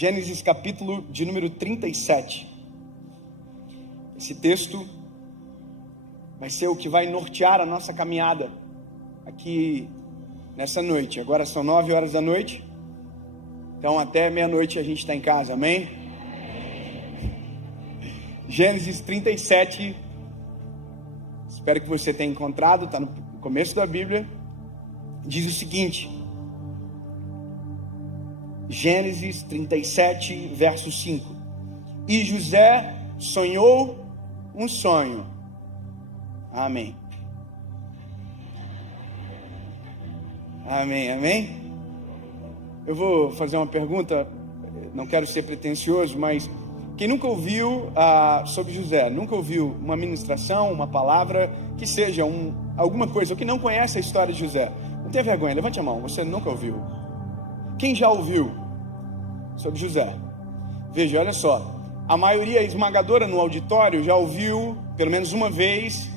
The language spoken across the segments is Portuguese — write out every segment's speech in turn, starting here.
Gênesis capítulo de número 37. Esse texto vai ser o que vai nortear a nossa caminhada aqui nessa noite. Agora são 9 horas da noite, então até meia-noite a gente está em casa, amém? Gênesis 37, espero que você tenha encontrado, está no começo da Bíblia, diz o seguinte: Gênesis 37, verso 5. E José sonhou um sonho. Amém. Amém, amém? Eu vou fazer uma pergunta, não quero ser pretensioso, mas quem nunca ouviu sobre José, nunca ouviu uma ministração, uma palavra, que seja alguma coisa, ou que não conhece a história de José, não tenha vergonha, levante a mão, você nunca ouviu. Quem já ouviu sobre José? Veja, olha só, a maioria esmagadora no auditório já ouviu, pelo menos uma vez,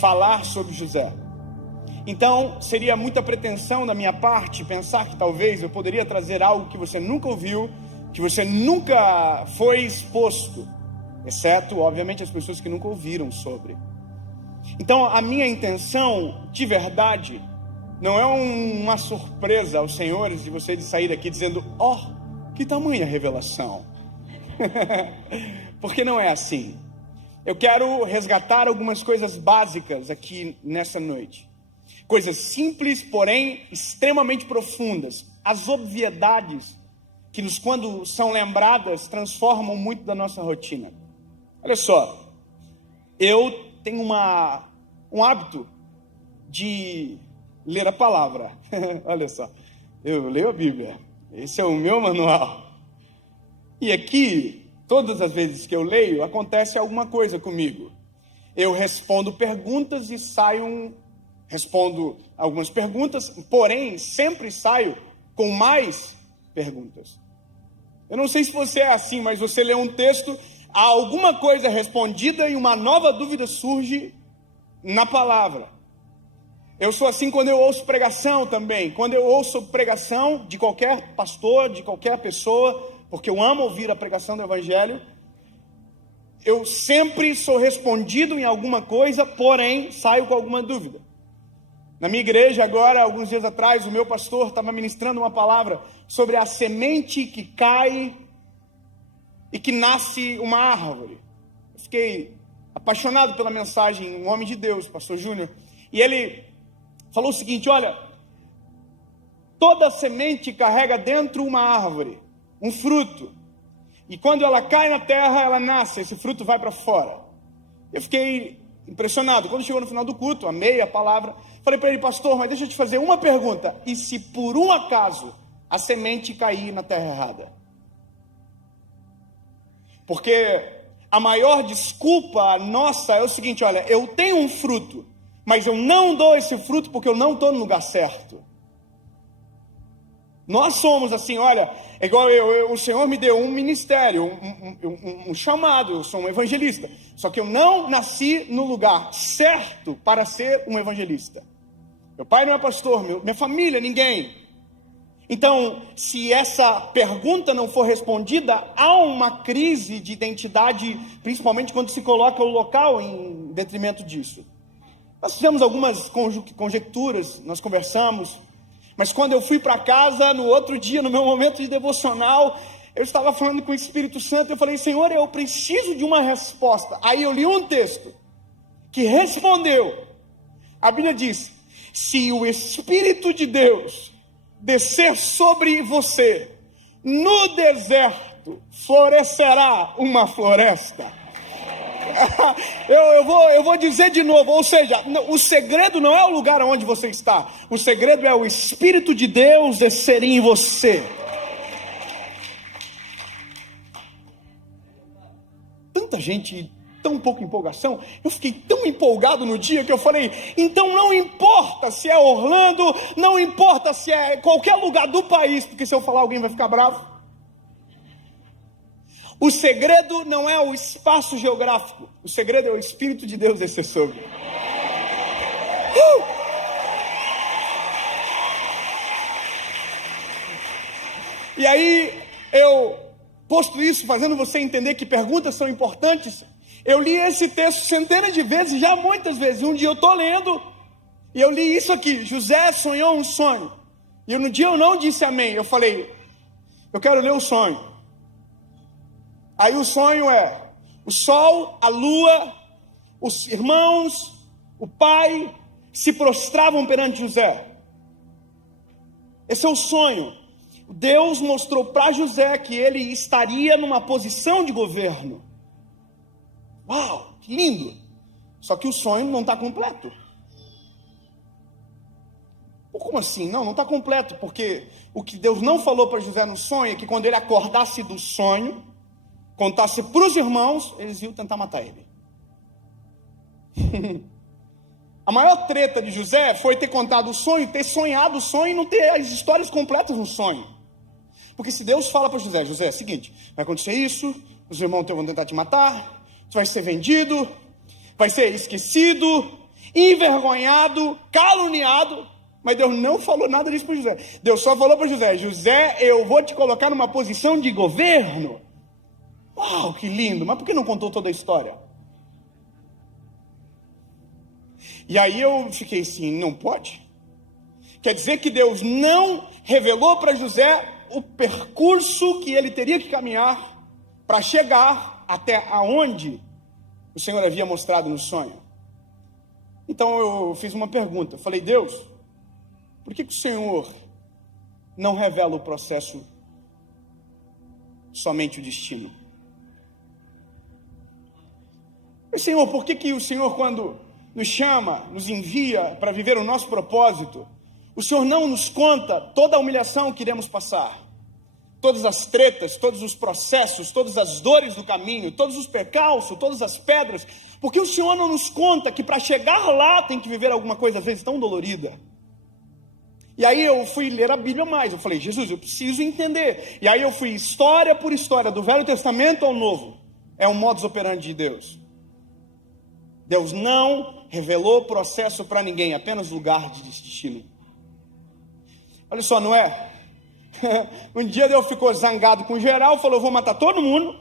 falar sobre José. Então, seria muita pretensão da minha parte pensar que talvez eu poderia trazer algo que você nunca ouviu, que você nunca foi exposto, exceto, obviamente, as pessoas que nunca ouviram sobre. Então, a minha intenção, de verdade, não é uma surpresa aos senhores de você de sair daqui dizendo: que tamanha revelação. Porque não é assim. Eu quero resgatar algumas coisas básicas aqui nessa noite. Coisas simples, porém extremamente profundas. As obviedades que quando são lembradas, transformam muito da nossa rotina. Olha só, eu tenho um hábito de ler a palavra. Olha só, eu leio a Bíblia. Esse é o meu manual. E aqui, todas as vezes que eu leio, acontece alguma coisa comigo. Eu respondo perguntas e respondo algumas perguntas, porém, sempre saio com mais perguntas. Eu não sei se você é assim, mas você lê um texto, há alguma coisa respondida e uma nova dúvida surge na palavra. Eu sou assim quando eu ouço pregação também. Quando eu ouço pregação de qualquer pastor, de qualquer pessoa, porque eu amo ouvir a pregação do Evangelho, eu sempre sou respondido em alguma coisa, porém saio com alguma dúvida. Na minha igreja agora, alguns dias atrás, o meu pastor estava ministrando uma palavra sobre a semente que cai e que nasce uma árvore. Eu fiquei apaixonado pela mensagem, um homem de Deus, pastor Júnior, e ele falou o seguinte: olha, toda semente carrega dentro uma árvore, um fruto, e quando ela cai na terra, ela nasce, esse fruto vai para fora. Eu fiquei impressionado. Quando chegou no final do culto, amei a palavra, falei para ele: pastor, mas deixa eu te fazer uma pergunta, e se por um acaso a semente cair na terra errada? Porque a maior desculpa nossa é o seguinte: olha, eu tenho um fruto, mas eu não dou esse fruto porque eu não estou no lugar certo. Nós somos assim, olha, é igual o Senhor me deu um ministério, um chamado, eu sou um evangelista, só que eu não nasci no lugar certo para ser um evangelista. Meu pai não é pastor, minha família, ninguém. Então, se essa pergunta não for respondida, há uma crise de identidade, principalmente quando se coloca o local em detrimento disso. Nós fizemos algumas conjecturas, nós conversamos, mas quando eu fui para casa, no outro dia, no meu momento de devocional, eu estava falando com o Espírito Santo, eu falei: Senhor, eu preciso de uma resposta. Aí eu li um texto que respondeu. A Bíblia diz: se o Espírito de Deus descer sobre você, no deserto florescerá uma floresta. Eu vou dizer de novo, ou seja, o segredo não é o lugar onde você está, o segredo é o Espírito de Deus descer em você. Tanta gente, tão pouca empolgação. Eu fiquei tão empolgado no dia que eu falei: então não importa se é Orlando, não importa se é qualquer lugar do país, porque se eu falar alguém vai ficar bravo. O segredo não é o espaço geográfico, o segredo é o Espírito de Deus descer sobre. E aí, eu, posto isso, fazendo você entender que perguntas são importantes, eu li esse texto centenas de vezes, já muitas vezes. Um dia eu estou lendo, e eu li isso aqui: José sonhou um sonho. E no dia eu não disse amém, eu falei, eu quero ler o sonho. Aí o sonho é: o sol, a lua, os irmãos, o pai se prostravam perante José. Esse é o sonho. Deus mostrou para José que ele estaria numa posição de governo. Uau, que lindo! Só que o sonho não está completo. Como assim? Não está completo, porque o que Deus não falou para José no sonho é que quando ele acordasse do sonho, contasse para os irmãos, eles iam tentar matar ele. A maior treta de José foi ter contado o sonho, ter sonhado o sonho e não ter as histórias completas no sonho. Porque se Deus fala para José, José, é o seguinte, vai acontecer isso, os irmãos vão tentar te matar, você vai ser vendido, vai ser esquecido, envergonhado, caluniado. Mas Deus não falou nada disso para José. Deus só falou para José, José, eu vou te colocar numa posição de governo. Uau, que lindo, mas por que não contou toda a história? E aí eu fiquei assim, não pode? Quer dizer que Deus não revelou para José o percurso que ele teria que caminhar para chegar até aonde o Senhor havia mostrado no sonho. Então eu fiz uma pergunta, falei, Deus, por que o Senhor não revela o processo, somente o destino? E, Senhor, por que o Senhor, quando nos chama, nos envia para viver o nosso propósito, o Senhor não nos conta toda a humilhação que iremos passar, todas as tretas, todos os processos, todas as dores do caminho, todos os percalços, todas as pedras? Porque o Senhor não nos conta que para chegar lá tem que viver alguma coisa às vezes tão dolorida? E aí eu fui ler a Bíblia mais, eu falei, Jesus, eu preciso entender. E aí eu fui história por história, do Velho Testamento ao Novo. É um modus operandi de Deus. Deus não revelou processo para ninguém, apenas lugar de destino. Olha só, não é? Um dia Deus ficou zangado com geral, falou, eu vou matar todo mundo.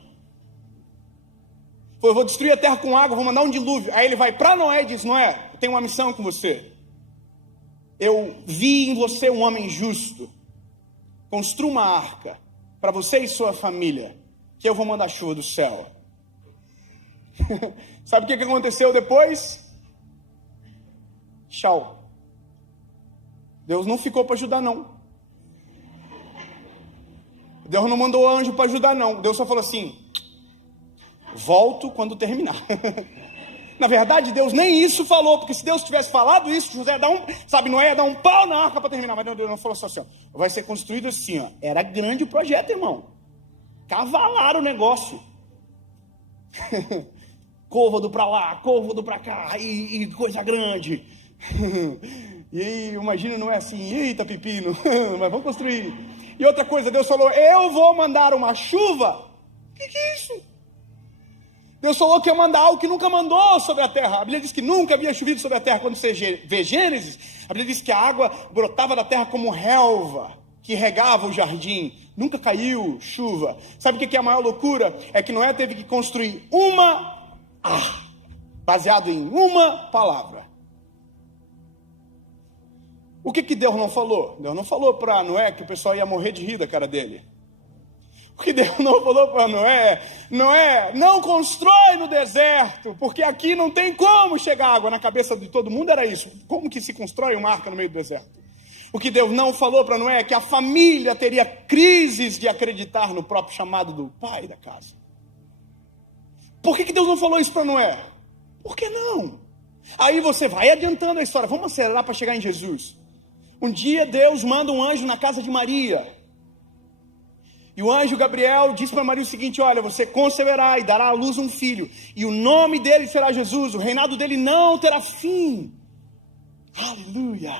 Falou, eu vou destruir a terra com água, vou mandar um dilúvio. Aí ele vai para Noé e diz, Noé, eu tenho uma missão com você. Eu vi em você um homem justo. Construa uma arca para você e sua família, que eu vou mandar chuva do céu. Sabe o que aconteceu depois? Tchau. Deus não ficou para ajudar, não. Deus não mandou anjo para ajudar, não. Deus só falou assim, volto quando terminar. Na verdade, Deus nem isso falou, porque se Deus tivesse falado isso, José Noé ia dar um pau na arca para terminar, mas Deus não falou assim, ó, vai ser construído assim, ó. Era grande o projeto, irmão. Cavalaram o negócio. Côvado para lá, côvado para cá, e coisa grande. E aí, imagina, não é assim, eita pepino, mas vamos construir. E outra coisa, Deus falou, eu vou mandar uma chuva. O que é isso? Deus falou que ia mandar algo que nunca mandou sobre a terra. A Bíblia diz que nunca havia chovido sobre a terra. Quando você vê Gênesis, a Bíblia diz que a água brotava da terra como relva, que regava o jardim. Nunca caiu chuva. Sabe o que é a maior loucura? É que Noé teve que construir baseado em uma palavra. O que Deus não falou? Deus não falou para Noé que o pessoal ia morrer de rir da cara dele. O que Deus não falou para Noé, não constrói no deserto, porque aqui não tem como chegar água. Na cabeça de todo mundo era isso. Como que se constrói uma arca no meio do deserto? O que Deus não falou para Noé é que a família teria crises de acreditar no próprio chamado do pai da casa. Por que Deus não falou isso para Noé? Por que não? Aí você vai adiantando a história, vamos acelerar para chegar em Jesus. Um dia Deus manda um anjo na casa de Maria. E o anjo Gabriel diz para Maria o seguinte, olha, você conceberá e dará à luz um filho, e o nome dele será Jesus, o reinado dele não terá fim. Aleluia!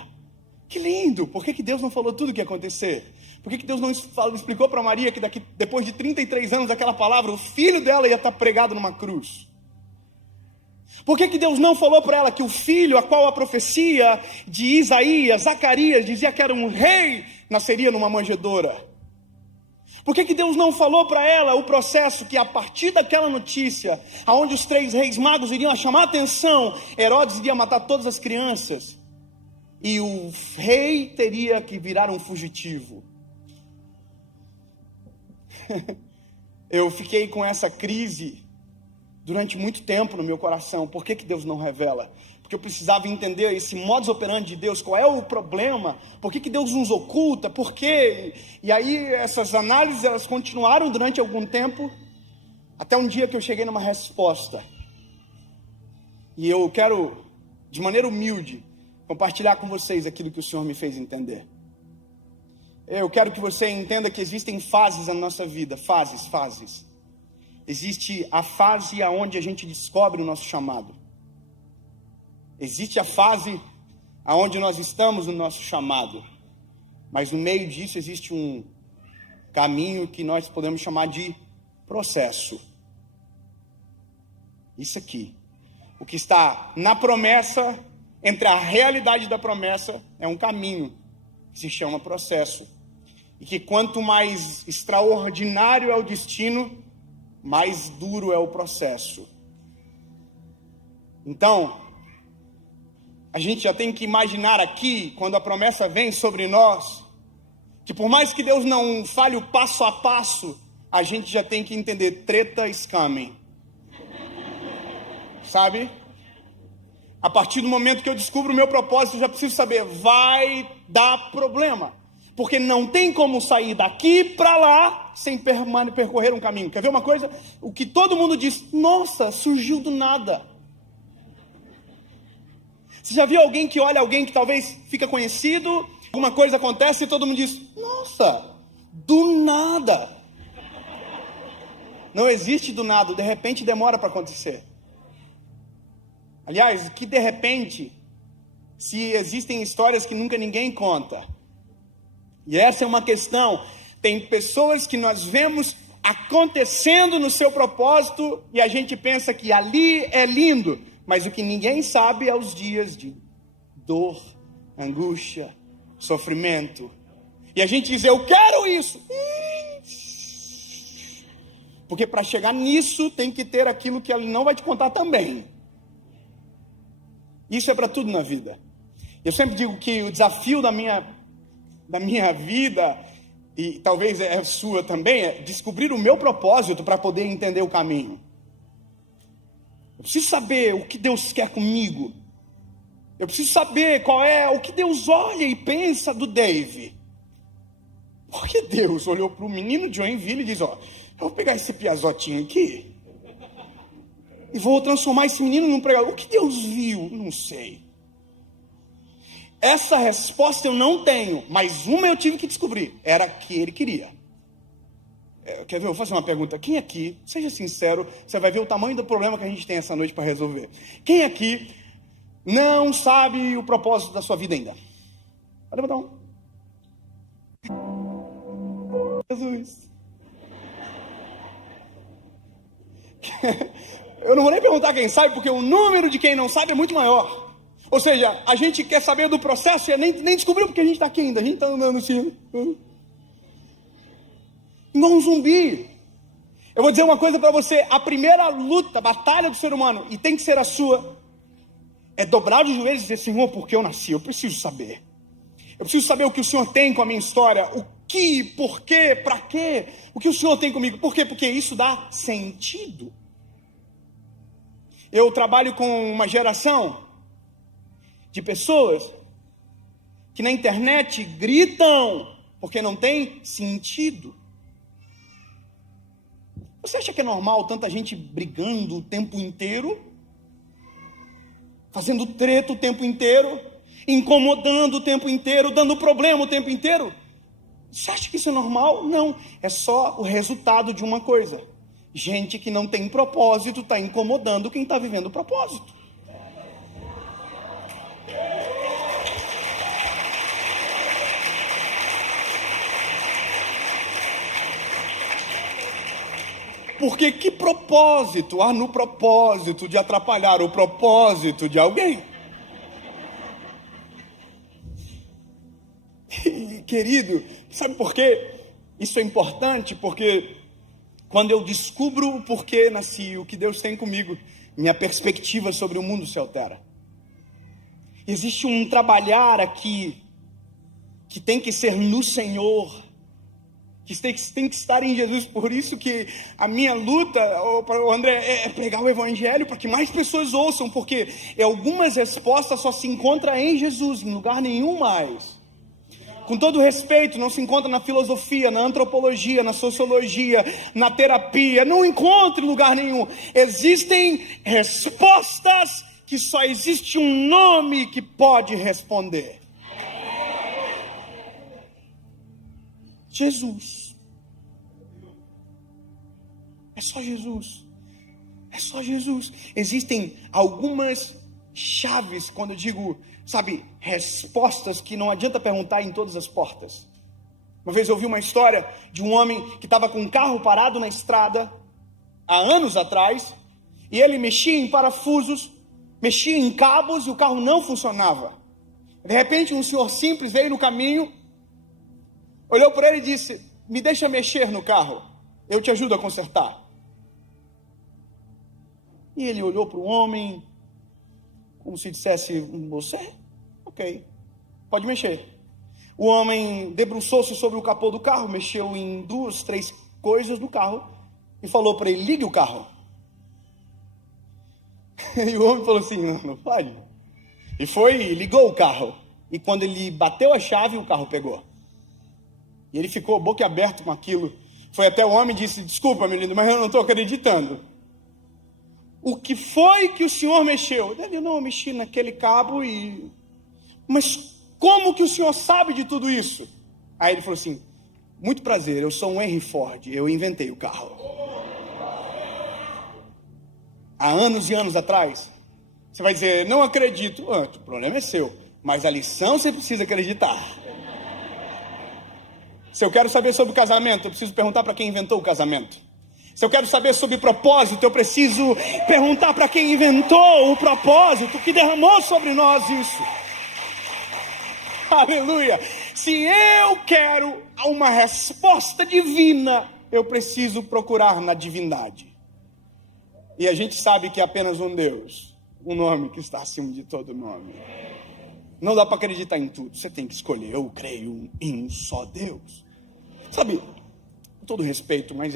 Que lindo! Por que Deus não falou tudo o que ia acontecer? Por que Deus não explicou para Maria que depois de 33 anos aquela palavra, o filho dela ia estar pregado numa cruz? Por que Deus não falou para ela que o filho, a qual a profecia de Isaías, Zacarias, dizia que era um rei, nasceria numa manjedoura? Por que Deus não falou para ela o processo que a partir daquela notícia, aonde os 3 reis magos iriam chamar a atenção, Herodes iria matar todas as crianças e o rei teria que virar um fugitivo? Eu fiquei com essa crise durante muito tempo no meu coração. Por que Deus não revela? Porque eu precisava entender esse modus operandi de Deus. Qual é o problema? Por que Deus nos oculta? Por quê? E aí essas análises, elas continuaram durante algum tempo, até um dia que eu cheguei numa resposta. E eu quero, de maneira humilde, compartilhar com vocês aquilo que o Senhor me fez entender. Eu quero que você entenda que existem fases na nossa vida. Fases. Existe a fase onde a gente descobre o nosso chamado. Existe a fase onde nós estamos no nosso chamado. Mas no meio disso existe um caminho que nós podemos chamar de processo. Isso aqui. O que está na promessa, entre a realidade da promessa, é um caminho que se chama processo. E que quanto mais extraordinário é o destino, mais duro é o processo. Então, a gente já tem que imaginar aqui, quando a promessa vem sobre nós, que por mais que Deus não fale o passo a passo, a gente já tem que entender, treta is coming. Sabe? A partir do momento que eu descubro o meu propósito, eu já preciso saber, vai dar problema. Porque não tem como sair daqui para lá sem percorrer um caminho. Quer ver uma coisa? O que todo mundo diz, nossa, surgiu do nada. Você já viu alguém que olha alguém que talvez fica conhecido, alguma coisa acontece e todo mundo diz, nossa, do nada. Não existe do nada, de repente demora para acontecer. Aliás, que de repente, se existem histórias que nunca ninguém conta. E essa é uma questão. Tem pessoas que nós vemos acontecendo no seu propósito e a gente pensa que ali é lindo. Mas o que ninguém sabe é os dias de dor, angústia, sofrimento. E a gente diz, eu quero isso. Porque para chegar nisso tem que ter aquilo que ele não vai te contar também. Isso é para tudo na vida. Eu sempre digo que o desafio da minha vida, e talvez é a sua também, é descobrir o meu propósito para poder entender o caminho. Eu preciso saber o que Deus quer comigo. Eu preciso saber qual é o que Deus olha e pensa do Dave. Porque Deus olhou para o menino de Joinville e diz, eu vou pegar esse piazotinho aqui e vou transformar esse menino num pregador. O que Deus viu? Não sei. Essa resposta eu não tenho, mas uma eu tive que descobrir. Era a que ele queria. Quer ver? Eu vou fazer uma pergunta. Quem aqui, seja sincero, você vai ver o tamanho do problema que a gente tem essa noite para resolver. Quem aqui não sabe o propósito da sua vida ainda? Pode botar um. Jesus. Eu não vou nem perguntar quem sabe, porque o número de quem não sabe é muito maior. Ou seja, a gente quer saber do processo e nem descobriu porque a gente está aqui ainda. A gente está andando assim, igual um zumbi. Eu vou dizer uma coisa para você. A primeira luta, batalha do ser humano, e tem que ser a sua, é dobrar os joelhos e dizer, Senhor, por que eu nasci? Eu preciso saber. Eu preciso saber o que o Senhor tem com a minha história. O que, por quê, para quê? O que o Senhor tem comigo? Por quê? Porque isso dá sentido. Eu trabalho com uma geração de pessoas que na internet gritam porque não tem sentido. Você acha que é normal tanta gente brigando o tempo inteiro? Fazendo treta o tempo inteiro? Incomodando o tempo inteiro? Dando problema o tempo inteiro? Você acha que isso é normal? Não, é só o resultado de uma coisa. Gente que não tem propósito está incomodando quem está vivendo o propósito. Porque que propósito há no propósito de atrapalhar o propósito de alguém? E, querido, sabe por quê? Isso é importante porque quando eu descubro o porquê nasci, o que Deus tem comigo, minha perspectiva sobre o mundo se altera. Existe um trabalhar aqui que tem que ser no Senhor, que tem que estar em Jesus. Por isso que a minha luta, André, é pregar o Evangelho para que mais pessoas ouçam, porque algumas respostas só se encontram em Jesus, em lugar nenhum mais. Com todo respeito, não se encontra na filosofia, na antropologia, na sociologia, na terapia, não encontra em lugar nenhum. Existem respostas que só existe um nome que pode responder. Jesus. É só Jesus. É só Jesus. Existem algumas chaves, quando eu digo, respostas que não adianta perguntar em todas as portas. Uma vez eu ouvi uma história de um homem que estava com um carro parado na estrada, há anos atrás, e ele mexia em parafusos, mexia em cabos e o carro não funcionava. De repente um senhor simples veio no caminho, olhou para ele e disse: me deixa mexer no carro, eu te ajudo a consertar. E ele olhou para o homem, como se dissesse: você? Ok, pode mexer. O homem debruçou-se sobre o capô do carro, mexeu em 2, 3 coisas do carro e falou para ele: ligue o carro. E o homem falou assim: não pode. E foi e ligou o carro. E quando ele bateu a chave, o carro pegou. E ele ficou boquiaberto com aquilo. Foi até o homem e disse: desculpa, meu lindo, mas eu não estou acreditando. O que foi que o senhor mexeu? Ele: não, eu mexi naquele cabo e... Mas como que o senhor sabe de tudo isso? Aí ele falou assim: muito prazer, eu sou um Henry Ford, eu inventei o carro. Há anos e anos atrás. Você vai dizer: não acredito. O problema é seu, mas a lição você precisa acreditar. Se eu quero saber sobre o casamento, eu preciso perguntar para quem inventou o casamento. Se eu quero saber sobre propósito, eu preciso perguntar para quem inventou o propósito, que derramou sobre nós isso. Aleluia! Se eu quero uma resposta divina, eu preciso procurar na divindade. E a gente sabe que é apenas um Deus, um nome que está acima de todo nome. Não dá para acreditar em tudo, você tem que escolher. Eu creio em um só Deus. Sabe, com todo respeito, mas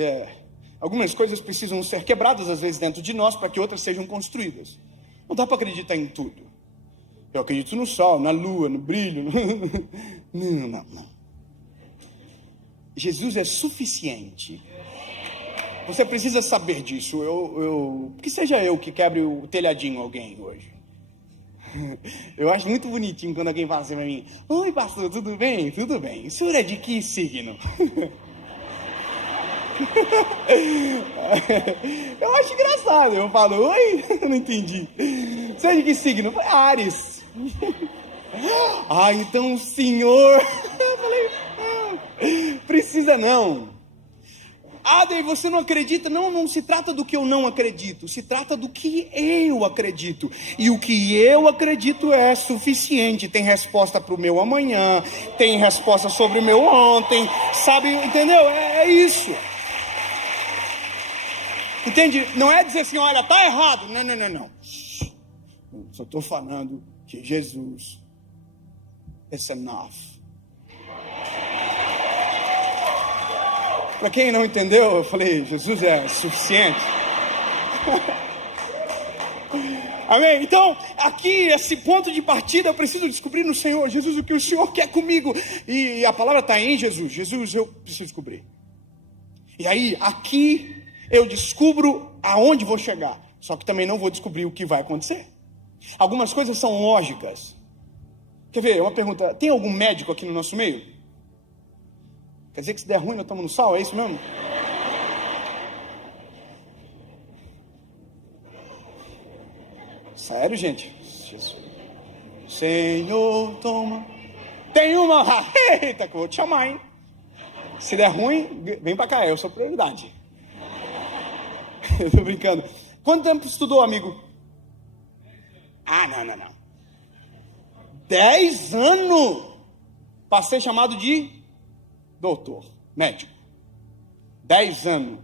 algumas coisas precisam ser quebradas às vezes dentro de nós para que outras sejam construídas. Não dá para acreditar em tudo. Eu acredito no sol, na lua, no brilho. Não. Jesus é suficiente. Você precisa saber disso. Que seja eu que quebre o telhadinho alguém hoje. Eu acho muito bonitinho quando alguém fala assim para mim: oi, pastor, tudo bem? Tudo bem. O senhor é de que signo? Eu acho engraçado. Eu falo: oi? Não entendi. Você é de que signo? Eu falei: Áries. Então o senhor... Eu falei: precisa não. Daí você não acredita? Não se trata do que eu não acredito, se trata do que eu acredito. E o que eu acredito é suficiente. Tem resposta para o meu amanhã, tem resposta sobre o meu ontem, sabe, entendeu? É isso. Entende? Não é dizer assim: olha, tá errado. Não. Só estou falando que Jesus is enough. Para quem não entendeu, eu falei: Jesus é suficiente. Amém? Então, aqui, esse ponto de partida, eu preciso descobrir no Senhor. Jesus, o que o Senhor quer comigo? E a palavra está em Jesus. Jesus, eu preciso descobrir. E aí, aqui, eu descubro aonde vou chegar. Só que também não vou descobrir o que vai acontecer. Algumas coisas são lógicas. Quer ver? Uma pergunta: tem algum médico aqui no nosso meio? Quer dizer que se der ruim, nós estamos no sal, é isso mesmo? Sério, gente? Jesus. Senhor, toma. Tem uma. Eita, que eu vou te chamar, hein? Se der ruim, vem pra cá, eu sou prioridade. Eu tô brincando. Quanto tempo estudou, amigo? Não. 10 anos. Passei chamado de doutor, médico. 10 anos.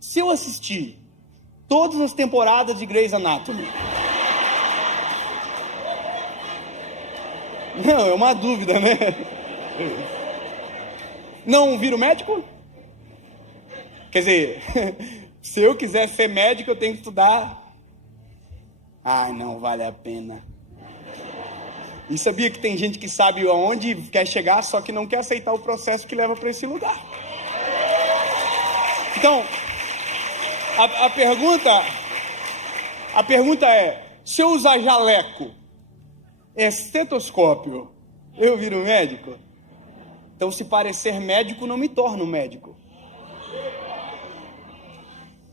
Se eu assistir todas as temporadas de Grey's Anatomy... Não, é uma dúvida, né? Não viro médico? Quer dizer, se eu quiser ser médico, eu tenho que estudar. Ai, não vale a pena. E sabia que tem gente que sabe aonde quer chegar, só que não quer aceitar o processo que leva para esse lugar. Então, a pergunta é, se eu usar jaleco, estetoscópio, eu viro médico? Então, se parecer médico, não me torno médico.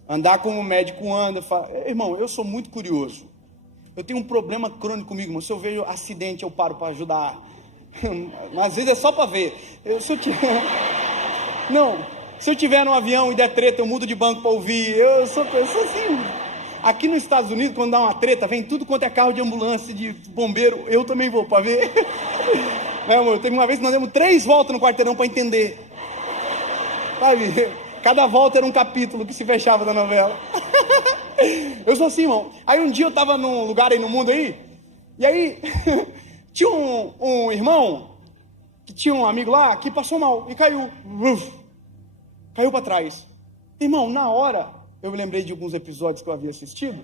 Andar como o médico anda... Irmão, eu sou muito curioso. Eu tenho um problema crônico comigo, mas se eu vejo acidente, eu paro para ajudar. Mas às vezes é só para ver. Se eu tiver num avião e der treta, eu mudo de banco para ouvir. Eu sou assim. Aqui nos Estados Unidos, quando dá uma treta, vem tudo quanto é carro de ambulância, de bombeiro. Eu também vou para ver. Não, amor, teve uma vez que nós demos 3 voltas no quarteirão para entender. Sabe? Cada volta era um capítulo que se fechava da novela. Eu sou assim, irmão. Aí um dia eu tava num lugar aí no mundo aí, e aí tinha um irmão, que tinha um amigo lá, que passou mal e caiu. Caiu para trás. Irmão, na hora, eu me lembrei de alguns episódios que eu havia assistido.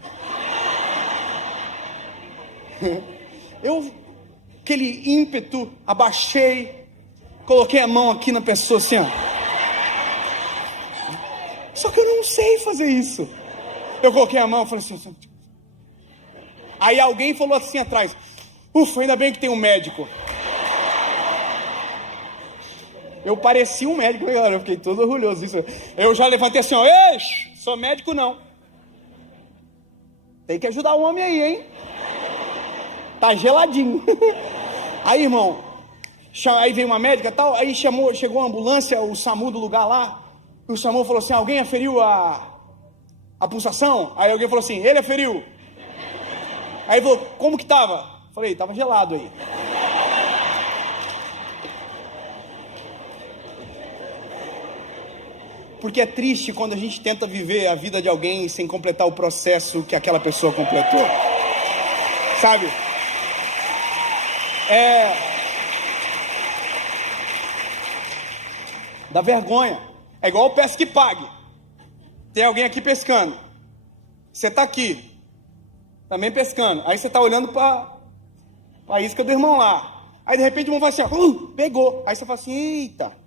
Aquele ímpeto, abaixei, coloquei a mão aqui na pessoa assim, ó. Só que eu não sei fazer isso. Eu coloquei a mão e falei assim... Aí alguém falou assim atrás, ufa, ainda bem que tem um médico. Eu parecia um médico, galera, eu fiquei todo orgulhoso disso. Eu já levantei assim, ó, ei, sou médico não. Tem que ajudar o homem aí, hein? Tá geladinho. Aí, irmão, aí veio uma médica e tal, aí chegou a ambulância, o SAMU do lugar lá, o SAMU falou assim, alguém aferiu a pulsação? Aí alguém falou assim, ele aferiu. Aí falou, como que tava? Falei, tava gelado aí. Porque é triste quando a gente tenta viver a vida de alguém sem completar o processo que aquela pessoa completou. Sabe? Dá vergonha. É igual o pesca e pague. Tem alguém aqui pescando. Você tá aqui. Também pescando. Aí você tá olhando para a isca do irmão lá. Aí de repente o irmão fala assim, ó, pegou. Aí você fala assim, eita.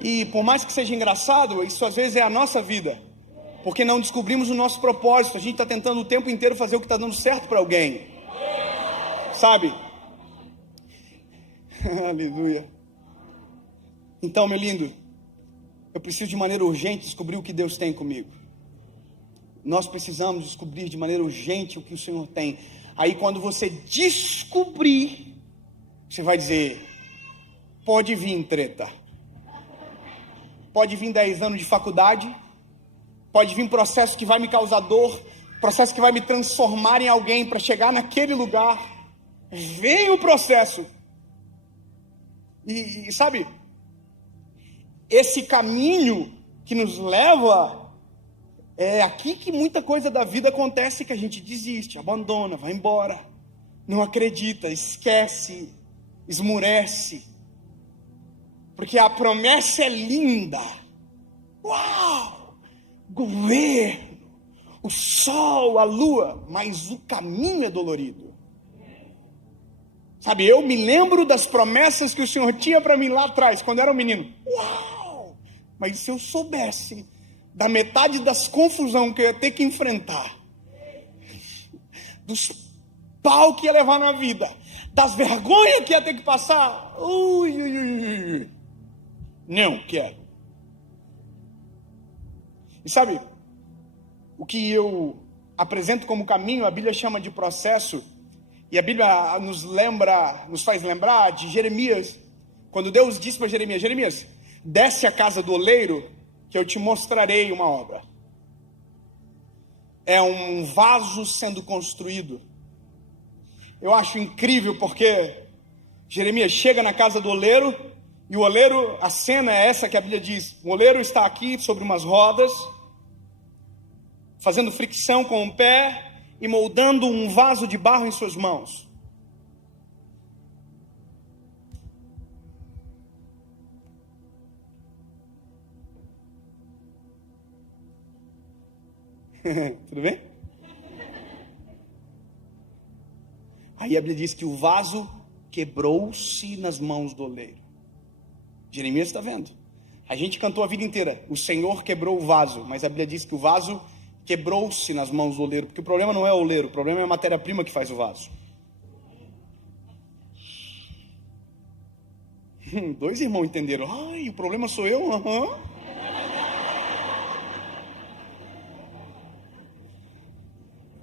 E por mais que seja engraçado, isso às vezes é a nossa vida. Porque não descobrimos o nosso propósito. A gente está tentando o tempo inteiro fazer o que está dando certo para alguém. Sabe? Aleluia. Então, meu lindo, eu preciso de maneira urgente descobrir o que Deus tem comigo. Nós precisamos descobrir de maneira urgente o que o Senhor tem. Aí quando você descobrir, você vai dizer, pode vir treta. Pode vir 10 anos de faculdade, pode vir processo que vai me causar dor, processo que vai me transformar em alguém para chegar naquele lugar. Vem o processo. E sabe, esse caminho que nos leva, é aqui que muita coisa da vida acontece, que a gente desiste, abandona, vai embora, não acredita, esquece, esmurece. Porque a promessa é linda. Uau! Governo, o sol, a lua, mas o caminho é dolorido. Sabe, eu me lembro das promessas que o Senhor tinha para mim lá atrás, quando eu era um menino. Uau! Mas se eu soubesse da metade das confusões que eu ia ter que enfrentar, dos pau que ia levar na vida, das vergonhas que ia ter que passar, não quero. E sabe, o que eu apresento como caminho, a Bíblia chama de processo, e a Bíblia nos faz lembrar de Jeremias, quando Deus disse para Jeremias, Jeremias, desce a casa do oleiro, que eu te mostrarei uma obra. É um vaso sendo construído. Eu acho incrível porque Jeremias chega na casa do oleiro, e o oleiro, a cena é essa que a Bíblia diz: o oleiro está aqui sobre umas rodas, fazendo fricção com o pé e moldando um vaso de barro em suas mãos. Tudo bem? Aí a Bíblia diz que o vaso quebrou-se nas mãos do oleiro. Jeremias está vendo. A gente cantou a vida inteira: o Senhor quebrou o vaso. Mas a Bíblia diz que o vaso quebrou-se nas mãos do oleiro. Porque o problema não é o oleiro, o problema é a matéria-prima que faz o vaso. Dois irmãos entenderam. Ai, o problema sou eu? Aham.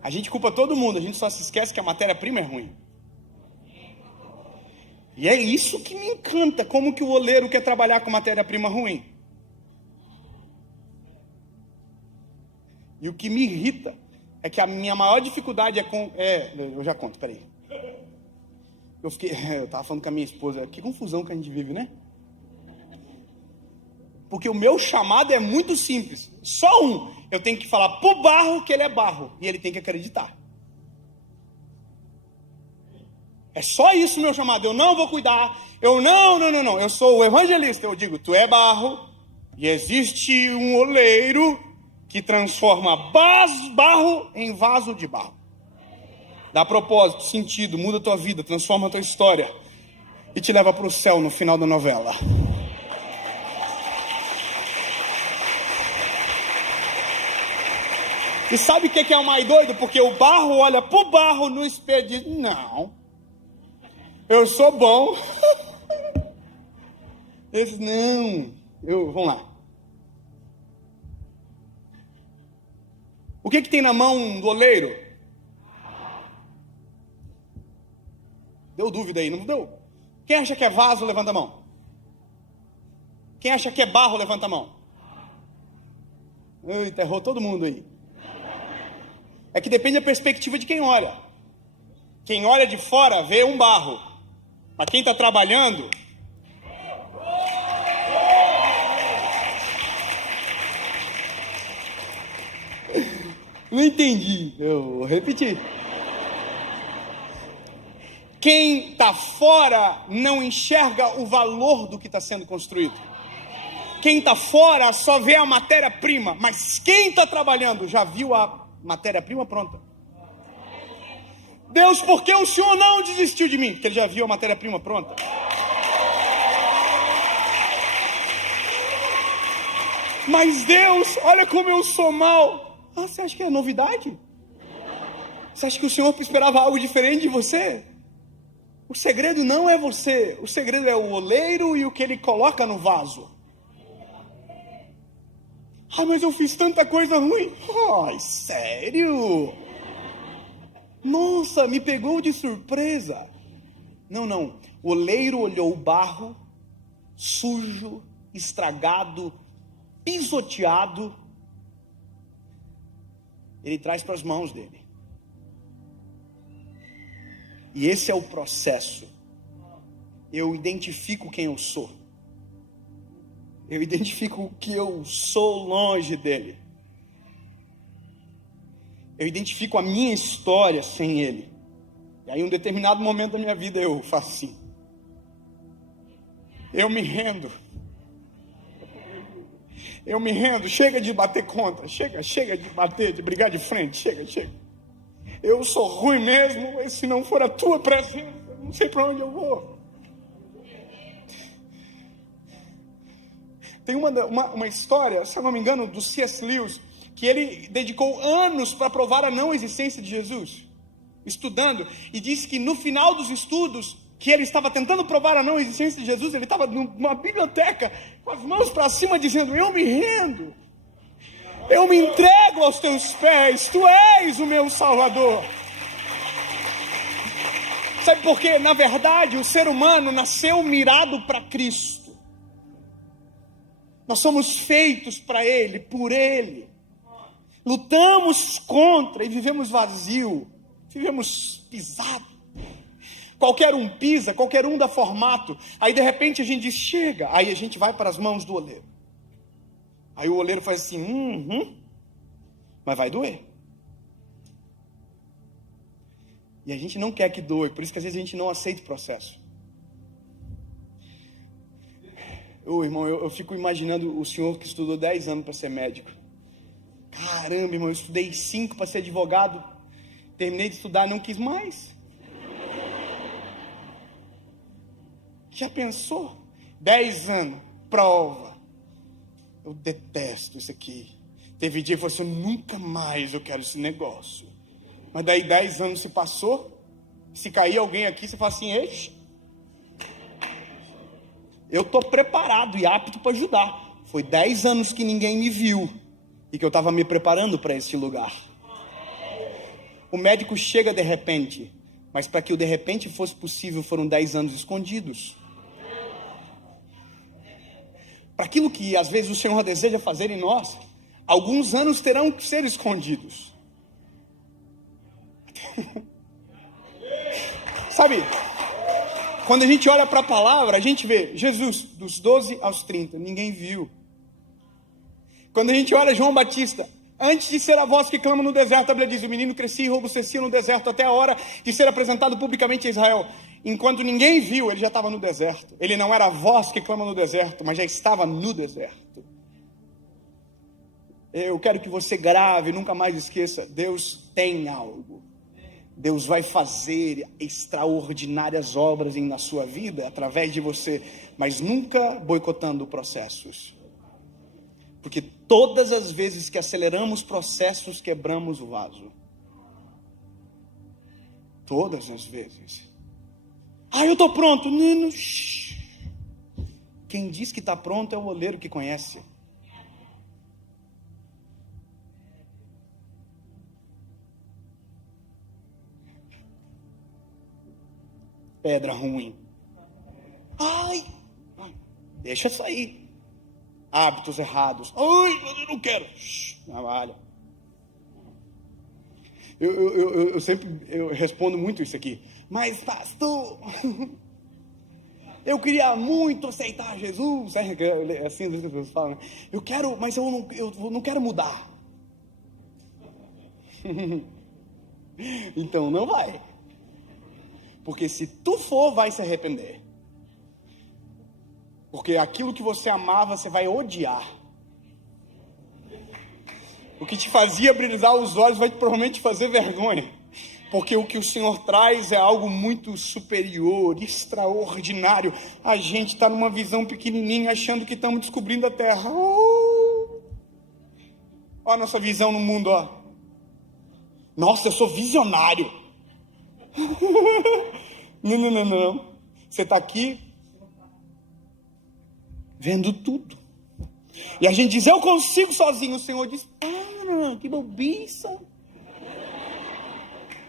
A gente culpa todo mundo, a gente só se esquece que a matéria-prima é ruim. E é isso que me encanta, como que o oleiro quer trabalhar com matéria-prima ruim. E o que me irrita é que a minha maior dificuldade eu já conto, peraí. Eu estava falando com a minha esposa, que confusão que a gente vive, né? Porque o meu chamado é muito simples, só um. Eu tenho que falar pro barro que ele é barro, e ele tem que acreditar. É só isso o meu chamado. Eu não vou cuidar, não. Eu sou o evangelista. Eu digo, tu é barro, e existe um oleiro que transforma barro em vaso de barro. Dá propósito, sentido, muda a tua vida, transforma a tua história, e te leva para o céu no final da novela. E sabe o que é o mais doido? Porque o barro olha pro barro no espelho e diz, não, eu sou bom. Ele diz, vamos lá. O que tem na mão do oleiro? Deu dúvida aí, não deu? Quem acha que é vaso, levanta a mão. Quem acha que é barro, levanta a mão. Eita, errou todo mundo aí. É que depende da perspectiva de quem olha. Quem olha de fora vê um barro. Mas quem está trabalhando... Não entendi. Eu vou repetir. Quem está fora não enxerga o valor do que está sendo construído. Quem está fora só vê a matéria-prima. Mas quem está trabalhando já viu a matéria-prima pronta. Deus, por que o Senhor não desistiu de mim? Porque Ele já viu a matéria-prima pronta. Mas Deus, olha como eu sou mal. Você acha que é novidade? Você acha que o Senhor esperava algo diferente de você? O segredo não é você. O segredo é o oleiro e o que ele coloca no vaso. Mas eu fiz tanta coisa ruim. Sério? Nossa, me pegou de surpresa. Não. O oleiro olhou o barro, sujo, estragado, pisoteado. Ele traz para as mãos dele. E esse é o processo. Eu identifico quem eu sou. Eu identifico o que eu sou longe dele. Eu identifico a minha história sem ele. E aí, em um determinado momento da minha vida, eu faço assim. Eu me rendo. Eu me rendo. Chega de bater contra. Chega de bater, de brigar de frente. Chega. Eu sou ruim mesmo. E se não for a tua presença, eu não sei para onde eu vou. Tem uma história, se eu não me engano, do C.S. Lewis, que ele dedicou anos para provar a não existência de Jesus, estudando, e disse que no final dos estudos, que ele estava tentando provar a não existência de Jesus, ele estava numa biblioteca, com as mãos para cima, dizendo, eu me rendo, eu me entrego aos teus pés, tu és o meu Salvador. Sabe por quê? Na verdade, o ser humano nasceu mirado para Cristo. Nós somos feitos para Ele, por Ele. Lutamos contra e vivemos vazio, vivemos pisado. qualquer um pisa, qualquer um dá formato. Aí de repente a gente diz, chega. Aí a gente vai para as mãos do oleiro. Aí o oleiro faz assim, mas vai doer. E a gente não quer que doe, por isso que às vezes a gente não aceita o processo. Irmão, eu fico imaginando o senhor que estudou 10 anos para ser médico. Caramba, irmão, eu estudei 5 para ser advogado. Terminei de estudar, não quis mais. Já pensou? 10 anos, prova. Eu detesto isso aqui. Teve dia que eu falei assim, nunca mais eu quero esse negócio. Mas daí 10 anos se passou. Se cair alguém aqui, você fala assim, eixe, eu estou preparado e apto para ajudar. Foi 10 anos que ninguém me viu e que eu estava me preparando para esse lugar. O médico chega de repente, mas para que o de repente fosse possível, foram 10 anos escondidos. Para aquilo que às vezes o Senhor deseja fazer em nós, alguns anos terão que ser escondidos. Sabe, quando a gente olha para a palavra, a gente vê Jesus, dos 12 aos 30, ninguém viu. Quando a gente olha João Batista, antes de ser a voz que clama no deserto, a Bíblia diz, o menino crescia e robustecia no deserto até a hora de ser apresentado publicamente a Israel. Enquanto ninguém viu, ele já estava no deserto. Ele não era a voz que clama no deserto, mas já estava no deserto. Eu quero que você grave, nunca mais esqueça, Deus tem algo. Deus vai fazer extraordinárias obras na sua vida, através de você, mas nunca boicotando processos. Porque todas as vezes que aceleramos processos, quebramos o vaso. Todas as vezes. Eu estou pronto. Não. Quem diz que está pronto é o oleiro que conhece. Pedra ruim. Deixa sair. Hábitos errados. Eu não quero. Trabalha. Eu sempre respondo muito isso aqui. Mas pastor, eu queria muito aceitar Jesus. Assim as pessoas falam. Eu quero, mas eu não quero mudar. Então não vai. Porque se tu for, vai se arrepender. Porque aquilo que você amava, você vai odiar. O que te fazia brilhar os olhos vai provavelmente te fazer vergonha. Porque o que o Senhor traz é algo muito superior, extraordinário. A gente está numa visão pequenininha, achando que estamos descobrindo a terra. Olha a nossa visão no mundo, ó. Nossa, eu sou visionário. Não. Você está aqui vendo tudo. E a gente diz, eu consigo sozinho. O Senhor diz, para, que bobiça.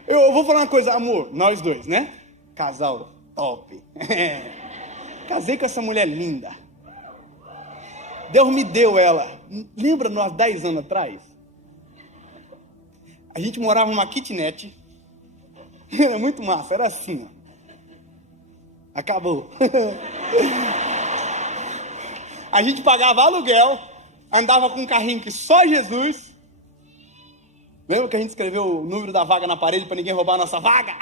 Eu vou falar uma coisa, amor, nós dois, né? Casal top. Casei com essa mulher linda. Deus me deu ela. Lembra nós 10 anos atrás? A gente morava numa kitnet. Era muito massa, era assim, ó. Acabou. A gente pagava aluguel, andava com um carrinho que só Jesus. Lembra que a gente escreveu o número da vaga na parede para ninguém roubar a nossa vaga?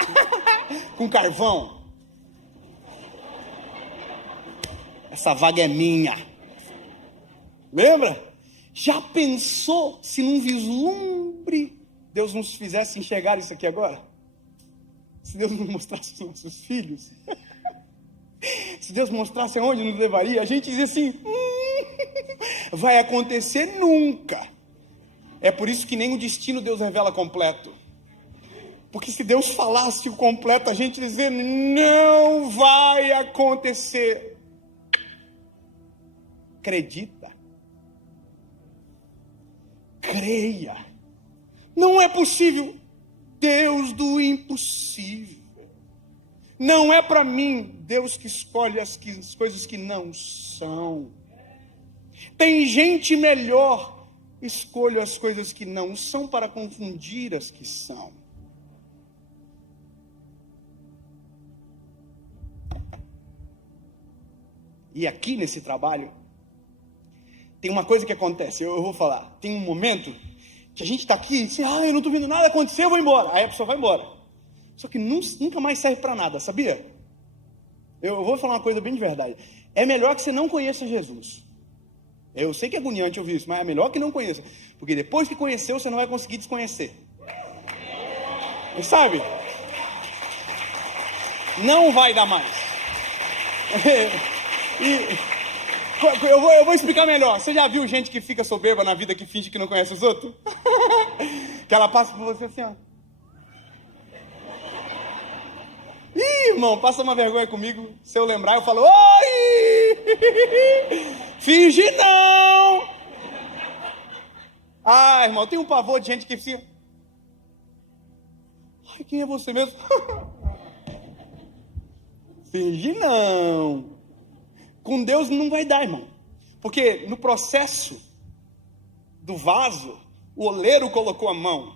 Com carvão. Essa vaga é minha. Lembra? Já pensou se num vislumbre Deus nos fizesse enxergar isso aqui agora? Se Deus nos mostrasse os nossos filhos? Se Deus mostrasse aonde nos levaria, a gente dizia assim, vai acontecer nunca. É por isso que nem o destino Deus revela completo. Porque se Deus falasse o completo, a gente dizia, não vai acontecer. Acredita. Creia. Não é possível. Deus do impossível. Não é para mim, Deus que escolhe as coisas que não são. Tem gente melhor, escolho as coisas que não são para confundir as que são. E aqui nesse trabalho, tem uma coisa que acontece, eu vou falar. Tem um momento que a gente está aqui e diz, eu não estou vendo nada acontecer, eu vou embora. Aí a pessoa vai embora. Só que nunca mais serve para nada, sabia? Eu vou falar uma coisa bem de verdade. É melhor que você não conheça Jesus. Eu sei que é agoniante ouvir isso, mas é melhor que não conheça. Porque depois que conheceu, você não vai conseguir desconhecer. E sabe? Não vai dar mais. Eu vou explicar melhor. Você já viu gente que fica soberba na vida que finge que não conhece os outros? Que ela passa por você assim, ó. Ih, irmão, passa uma vergonha comigo. Se eu lembrar, eu falo, oi! Finge não! Ah, irmão, tem um pavor de gente que fica... Ai, quem é você mesmo? Finge não! Com Deus não vai dar, irmão. Porque no processo do vaso, o oleiro colocou a mão.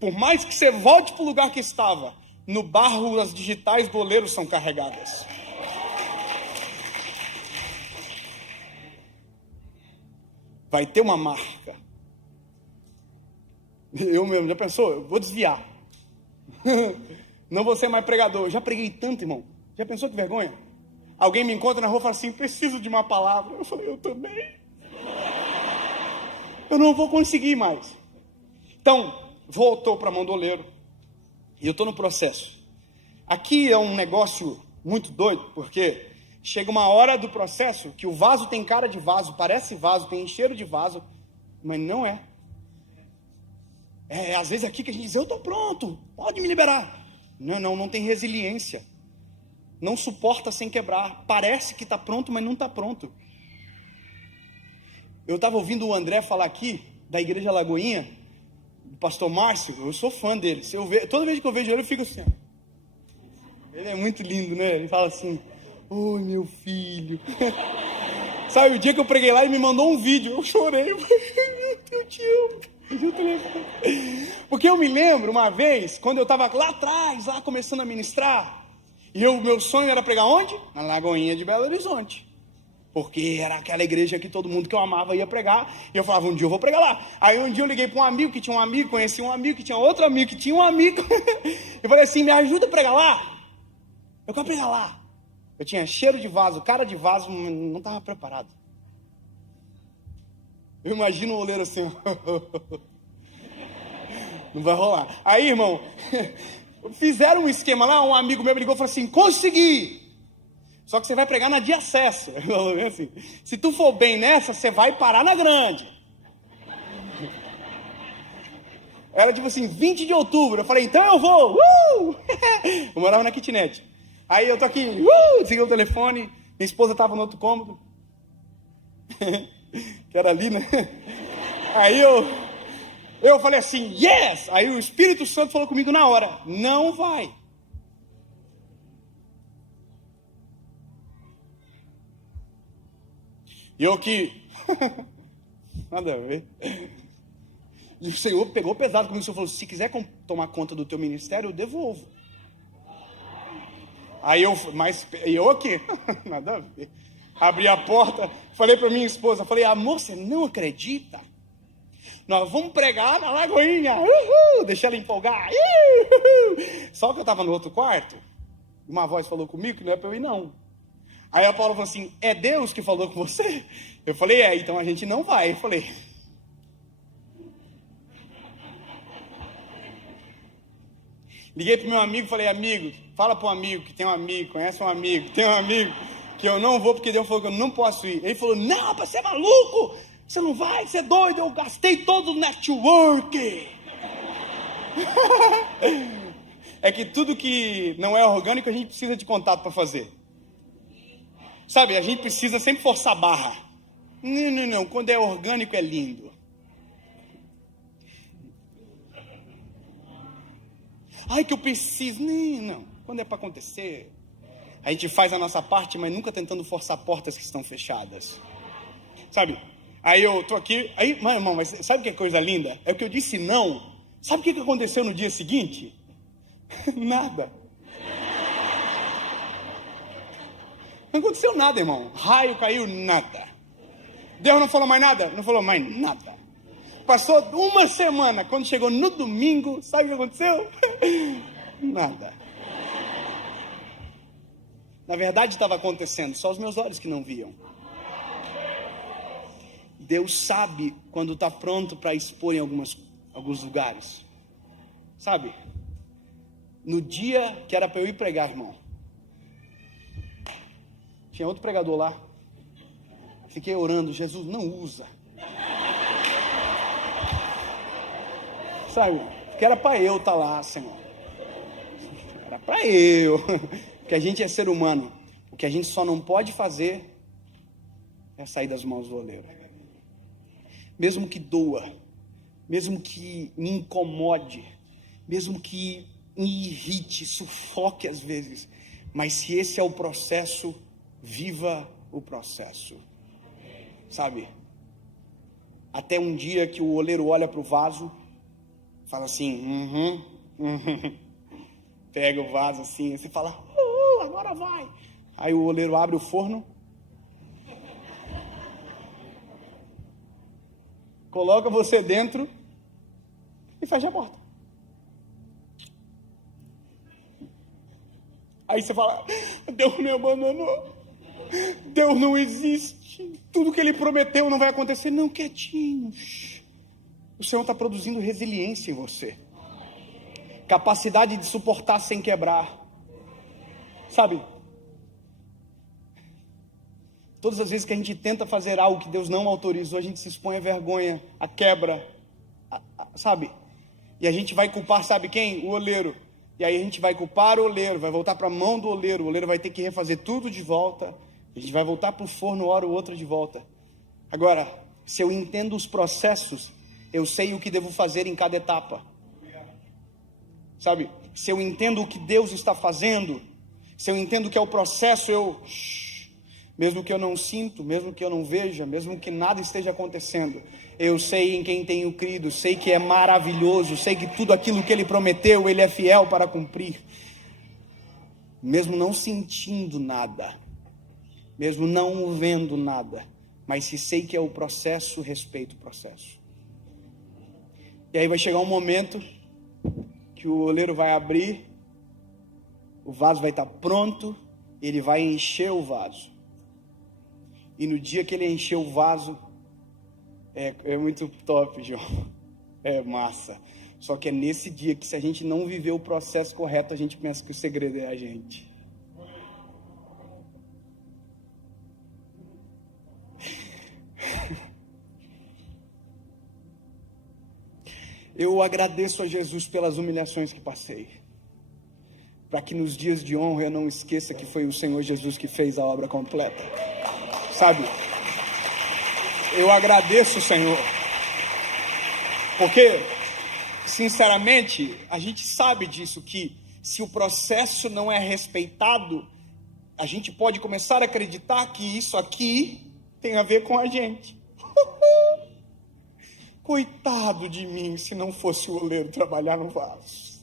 Por mais que você volte para o lugar que estava, no barro as digitais do oleiro são carregadas. Vai ter uma marca. Eu mesmo, já pensou? Eu vou desviar. Não vou ser mais pregador. Eu já preguei tanto, irmão. Já pensou que vergonha? Alguém me encontra na rua e fala assim, preciso de uma palavra. Eu falei, eu também. Eu não vou conseguir mais. Então, voltou para a mão do oleiro. E eu estou no processo. Aqui é um negócio muito doido, porque chega uma hora do processo que o vaso tem cara de vaso, parece vaso, tem cheiro de vaso, mas não é. É às vezes aqui que a gente diz, eu estou pronto, pode me liberar. Não tem resiliência. Não suporta sem quebrar. Parece que está pronto, mas não está pronto. Eu estava ouvindo o André falar aqui, da Igreja Lagoinha, do pastor Márcio, eu sou fã dele. Toda vez que eu vejo ele, eu fico assim. Ele é muito lindo, né? Ele fala assim, oi meu filho. Sabe, o dia que eu preguei lá, ele me mandou um vídeo, eu chorei. Eu te amo. Porque eu me lembro uma vez, quando eu estava lá atrás, lá começando a ministrar, e meu sonho era pregar onde? Na Lagoinha de Belo Horizonte. Porque era aquela igreja que todo mundo que eu amava ia pregar. E eu falava, um dia eu vou pregar lá. Aí um dia eu liguei para um amigo que tinha um amigo, conheci um amigo que tinha outro amigo que tinha um amigo. Eu falei assim, me ajuda a pregar lá? Eu quero pregar lá. Eu tinha cheiro de vaso, cara de vaso, não estava preparado. Eu imagino o oleiro assim. Não vai rolar. Aí, irmão... Fizeram um esquema lá, um amigo meu me ligou e falou assim, consegui! Só que você vai pregar na de acesso. Assim, se tu for bem nessa, você vai parar na grande. Era tipo assim, 20 de outubro. Eu falei, então eu vou! Eu morava na kitnet. Aí eu tô aqui, desliguei o telefone, minha esposa tava no outro cômodo. Que era ali, né? Aí eu falei assim, yes! Aí o Espírito Santo falou comigo na hora, não vai. E eu que... Nada a ver. E o Senhor pegou pesado comigo, o Senhor falou, se quiser tomar conta do teu ministério, eu devolvo. Aí eu aqui, nada a ver. Abri a porta, falei para minha esposa, falei, amor, você não acredita? Nós vamos pregar na Lagoinha, deixar ela empolgar. Só que eu estava no outro quarto, uma voz falou comigo que não é para eu ir não. Aí a Paula falou assim, é Deus que falou com você? Eu falei, então a gente não vai. Eu falei... Liguei pro meu amigo e falei, amigo, fala pro amigo que tem um amigo, conhece um amigo, tem um amigo, que eu não vou porque Deus falou que eu não posso ir. Ele falou, não, você é maluco, você não vai, você é doido, eu gastei todo o network. É que tudo que não é orgânico a gente precisa de contato para fazer. Sabe, a gente precisa sempre forçar a barra. Não, quando é orgânico é lindo. Ai, que eu preciso. Não. Quando é para acontecer, a gente faz a nossa parte, mas nunca tentando forçar portas que estão fechadas. Sabe? Aí eu tô aqui. Aí, irmão, mas sabe que é coisa linda? É o que eu disse não. Sabe o que aconteceu no dia seguinte? Nada. Não aconteceu nada, irmão. Raio caiu, nada. Deus não falou mais nada? Não falou mais nada. Passou uma semana, quando chegou no domingo, sabe o que aconteceu? Nada. Na verdade estava acontecendo, só os meus olhos que não viam. Deus sabe quando está pronto para expor em alguns lugares. Sabe? No dia que era para eu ir pregar, irmão, tinha outro pregador lá. Fiquei orando, Jesus, não usa. Sabe? Porque era para eu estar lá, Senhor. Era para eu. Porque a gente é ser humano. O que a gente só não pode fazer é sair das mãos do oleiro. Mesmo que doa, mesmo que me incomode, mesmo que me irrite, sufoque às vezes, mas se esse é o processo, viva o processo. Sabe? Até um dia que o oleiro olha para o vaso, fala assim, pega o vaso assim, você fala, agora vai. Aí o oleiro abre o forno, coloca você dentro e fecha a porta. Aí você fala, Deus me abandonou, Deus não existe, tudo que Ele prometeu não vai acontecer. Não, quietinho. O Senhor está produzindo resiliência em você, capacidade de suportar sem quebrar. Sabe? Todas as vezes que a gente tenta fazer algo que Deus não autorizou, a gente se expõe à vergonha, à quebra, sabe? E a gente vai culpar, sabe quem? O oleiro. E aí a gente vai culpar o oleiro, vai voltar para a mão do oleiro. O oleiro vai ter que refazer tudo de volta. A gente vai voltar para o forno, hora ou outra de volta. Agora, se eu entendo os processos, eu sei o que devo fazer em cada etapa. Sabe? Se eu entendo o que Deus está fazendo, se eu entendo que é o processo, mesmo que eu não sinto, mesmo que eu não veja, mesmo que nada esteja acontecendo, eu sei em quem tenho crido, sei que é maravilhoso, sei que tudo aquilo que Ele prometeu, Ele é fiel para cumprir. Mesmo não sentindo nada, mesmo não vendo nada, mas se sei que é o processo, respeito o processo. E aí vai chegar um momento que o oleiro vai abrir, o vaso vai estar pronto, ele vai encher o vaso. E no dia que ele encher o vaso, é muito top, João. É massa. Só que é nesse dia que, se a gente não viver o processo correto, a gente pensa que o segredo é a gente. Eu agradeço a Jesus pelas humilhações que passei, para que nos dias de honra eu não esqueça que foi o Senhor Jesus que fez a obra completa. Sabe? Eu agradeço, Senhor, porque, sinceramente, a gente sabe disso, que se o processo não é respeitado, a gente pode começar a acreditar que isso aqui tem a ver com a gente. Coitado de mim, se não fosse o oleiro trabalhar no vaso.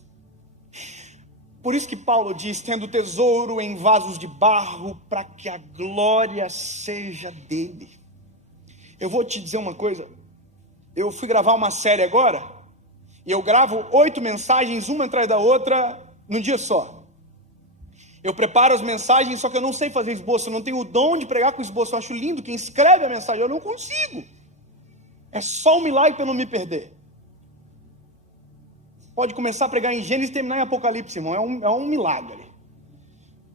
Por isso que Paulo diz, tendo tesouro em vasos de barro, para que a glória seja dele. Eu vou te dizer uma coisa, eu fui gravar uma série agora, e eu gravo 8 mensagens, uma atrás da outra, num dia só. Eu preparo as mensagens, só que eu não sei fazer esboço, eu não tenho o dom de pregar com esboço. Eu acho lindo quem escreve a mensagem, eu não consigo. É só um milagre para eu não me perder. Pode começar a pregar em Gênesis e terminar em Apocalipse, irmão. É um milagre.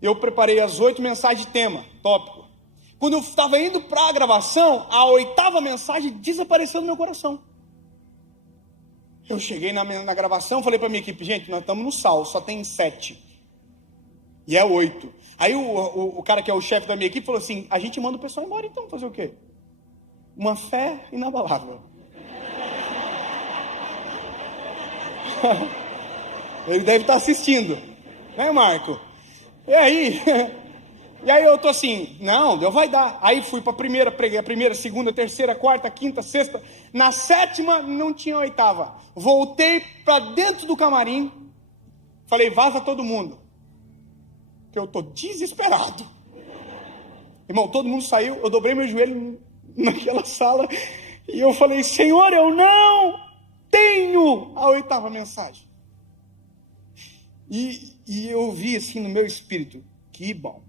Eu preparei as 8 mensagens de tema, tópico. Quando eu estava indo para a gravação, a 8ª mensagem desapareceu do meu coração. Eu cheguei na gravação, falei para a minha equipe, gente, nós estamos no sal, só tem 7. E é 8. Aí o cara que é o chefe da minha equipe falou assim, a gente manda o pessoal embora então, fazer o quê? Uma fé inabalável. Ele deve estar assistindo, né, Marco? E aí eu tô assim, não, Deus vai dar. Aí fui para a primeira, preguei a primeira, segunda, terceira, quarta, quinta, sexta. Na 7ª não tinha 8ª. Voltei para dentro do camarim, falei, vaza todo mundo, que eu tô desesperado. Irmão, todo mundo saiu, eu dobrei meu joelho naquela sala e eu falei, Senhor, eu não tenho a 8ª mensagem. E eu vi assim no meu espírito, que bom.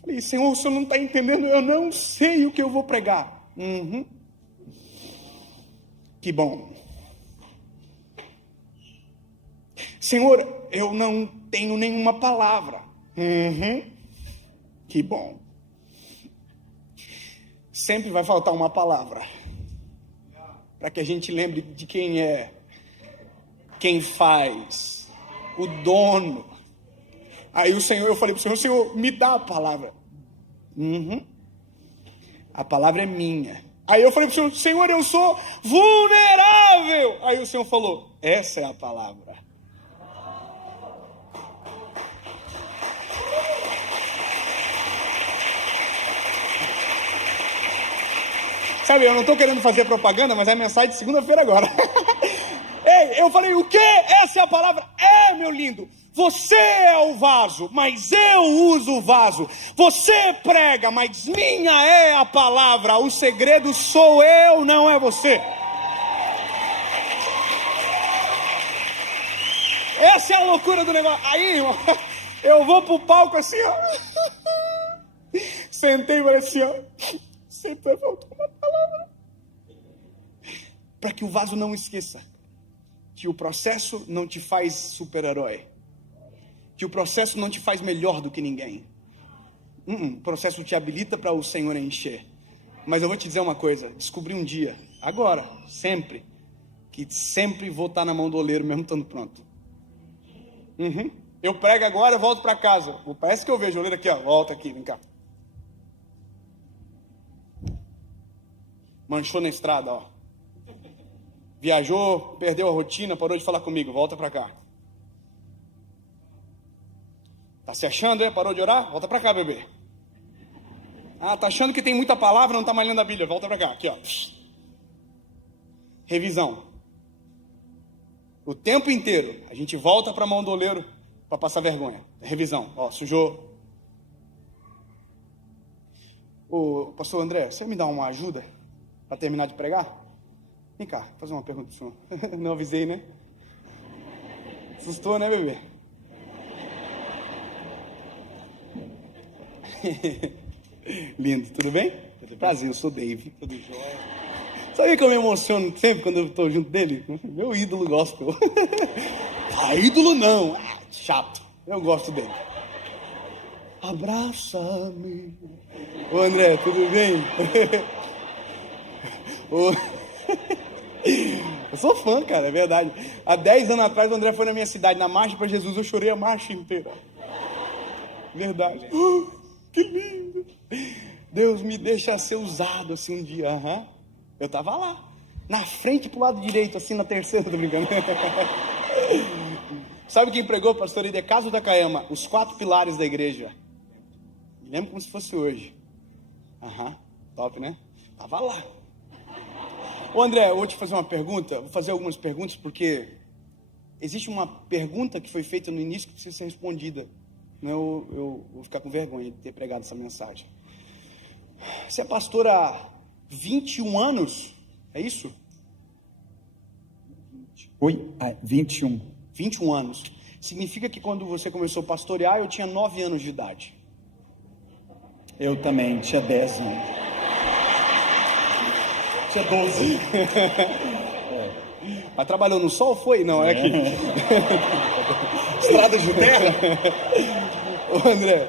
Falei, Senhor, o Senhor não está entendendo, eu não sei o que eu vou pregar. Que bom. Senhor, eu não tenho nenhuma palavra. Que bom. Sempre vai faltar uma palavra. Para que a gente lembre de quem é, quem faz, o dono. Aí eu falei para o Senhor, me dá a palavra. A palavra é minha. Aí eu falei para o Senhor, eu sou vulnerável. Aí o Senhor falou, essa é a palavra. Sabe, eu não estou querendo fazer propaganda, mas é a mensagem de segunda-feira agora. Ei, eu falei, o quê? Essa é a palavra? É, meu lindo. Você é o vaso, mas eu uso o vaso. Você prega, mas minha é a palavra. O segredo sou eu, não é você. Essa é a loucura do negócio. Aí, irmão, eu vou pro palco assim, ó. Sentei e falei assim, ó. Sempre faltou uma palavra. Para que o vaso não esqueça que o processo não te faz super-herói. Que o processo não te faz melhor do que ninguém. O processo te habilita para o Senhor encher. Mas eu vou te dizer uma coisa. Descobri um dia, agora, sempre, que sempre vou estar na mão do oleiro mesmo estando pronto. Eu prego agora e volto para casa. Parece que eu vejo o oleiro aqui, ó. Volta aqui, vem cá. Manchou na estrada, ó. Viajou, perdeu a rotina, parou de falar comigo. Volta para cá. Tá se achando, Parou de orar? Volta para cá, bebê. Ah, tá achando que tem muita palavra, não tá mais lendo a Bíblia. Volta para cá, aqui, ó. Revisão. O tempo inteiro, a gente volta para a mão do oleiro para passar vergonha. Revisão, ó, sujou. Ô, pastor André, você me dá uma ajuda para terminar de pregar? Vem cá, vou fazer uma pergunta pro senhor. Não avisei, né? Assustou, né, bebê? Lindo, tudo bem? Prazer, eu sou Dave. Tudo jóia. Sabe que eu me emociono sempre quando eu estou junto dele? Meu ídolo gospel. Ídolo não, chato. Eu gosto dele. Abraça-me. Ô André, tudo bem? Eu sou fã, cara, é verdade. Há 10 anos atrás o André foi na minha cidade, na marcha para Jesus, eu chorei a marcha inteira. Verdade. Que lindo. Deus me deixa ser usado assim um dia. Eu tava lá, na frente pro lado direito, assim na terceira, tô brincando. Sabe quem pregou, pastor Idecaso da Caema? Os 4 pilares da igreja. Me lembro como se fosse hoje. Top, né? Tava lá. Ô André, eu vou te fazer uma pergunta. Vou fazer algumas perguntas porque existe uma pergunta que foi feita no início que precisa ser respondida. Não, eu vou ficar com vergonha de ter pregado essa mensagem. Você é pastor há 21 anos? É isso? Oi? 21. 21 anos. Significa que quando você começou a pastorear, eu tinha 9 anos de idade. Eu também, tinha 10 anos. Tinha 12. Mas trabalhou no sol, foi? Não, é aqui. Estrada de terra? Ô André.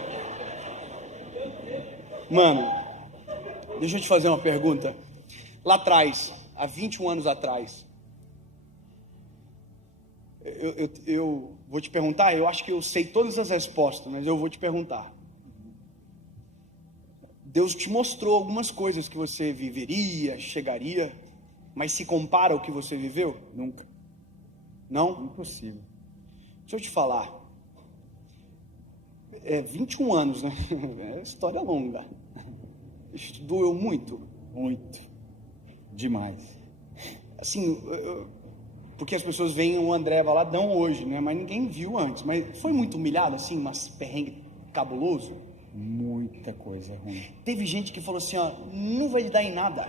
Mano, deixa eu te fazer uma pergunta. Lá atrás, há 21 anos atrás, eu vou te perguntar, eu acho que eu sei todas as respostas, mas eu vou te perguntar. Deus te mostrou algumas coisas que você viveria, chegaria, mas se compara ao que você viveu? Nunca. Não? Impossível. Deixa eu te falar. 21 anos, né? É história longa. Isso doeu muito. Muito. Demais. Assim, Porque as pessoas veem o André Valadão hoje, né? Mas ninguém viu antes. Mas foi muito humilhado, assim, mas perrengue cabuloso? Muita coisa ruim. Teve gente que falou assim, ó, não vai dar em nada.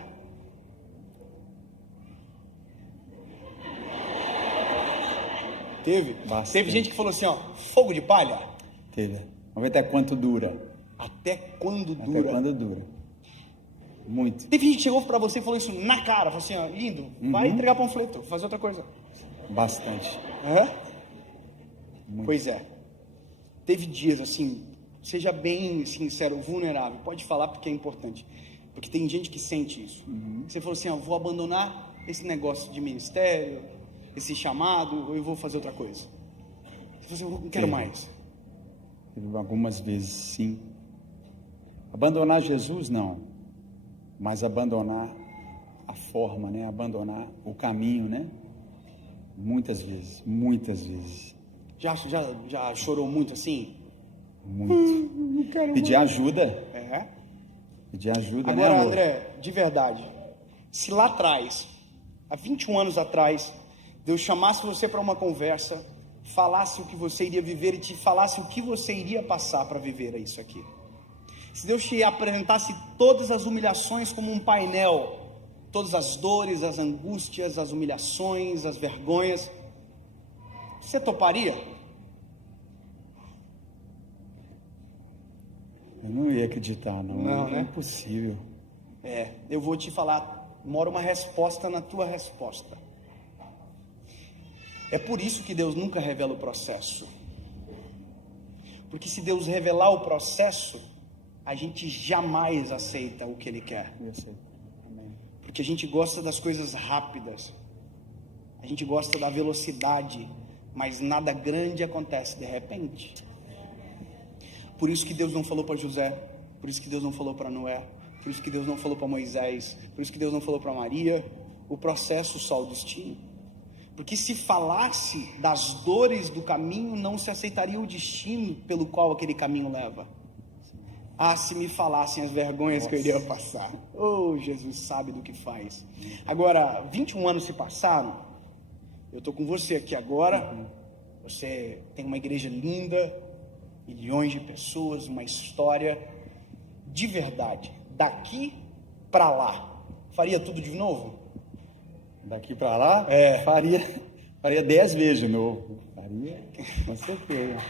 Teve? Bastante. Teve gente que falou assim, ó, fogo de palha. Teve. Vamos ver até quanto dura. Até quando Até dura? quando dura. Muito. Teve gente que chegou pra você e falou isso na cara, falou assim, ó, lindo, vai entregar panfleto, fazer outra coisa. Bastante. Hã? Muito. Pois é. Teve dias assim, seja bem sincero, vulnerável, pode falar porque é importante. Porque tem gente que sente isso. Você falou assim, ó, vou abandonar esse negócio de ministério, esse chamado, ou eu vou fazer outra coisa. Você falou assim, eu não quero mais. Teve algumas vezes, sim. Abandonar Jesus, não. Mas abandonar a forma, né? Abandonar o caminho, né? Muitas vezes, muitas vezes. Já chorou muito assim? Muito. Não quero Pedir ajuda. É. Pedir ajuda, Agora, né, amor? André, de verdade, se lá atrás, há 21 anos atrás, Deus chamasse você para uma conversa, falasse o que você iria viver e te falasse o que você iria passar para viver isso aqui. Se Deus te apresentasse todas as humilhações como um painel, todas as dores, as angústias, as humilhações, as vergonhas, você toparia? Eu não ia acreditar, não. Não, É né? impossível. Eu vou te falar, mora uma resposta na tua resposta. É por isso que Deus nunca revela o processo. Porque se Deus revelar o processo, a gente jamais aceita o que Ele quer. Eu sei. Amém. Porque a gente gosta das coisas rápidas. A gente gosta da velocidade. Mas nada grande acontece de repente. Por isso que Deus não falou para José. Por isso que Deus não falou para Noé. Por isso que Deus não falou para Moisés. Por isso que Deus não falou para Maria. O processo, só o destino. Porque se falasse das dores do caminho, não se aceitaria o destino pelo qual aquele caminho leva. Ah, se me falassem as vergonhas que eu iria passar. Oh, Jesus sabe do que faz. Agora, 21 anos se passaram. Eu estou com você aqui agora. Você tem uma igreja linda, milhões de pessoas, uma história de verdade. Daqui para lá, faria tudo de novo? Daqui para lá, faria 10 vezes de novo. Faria, com certeza.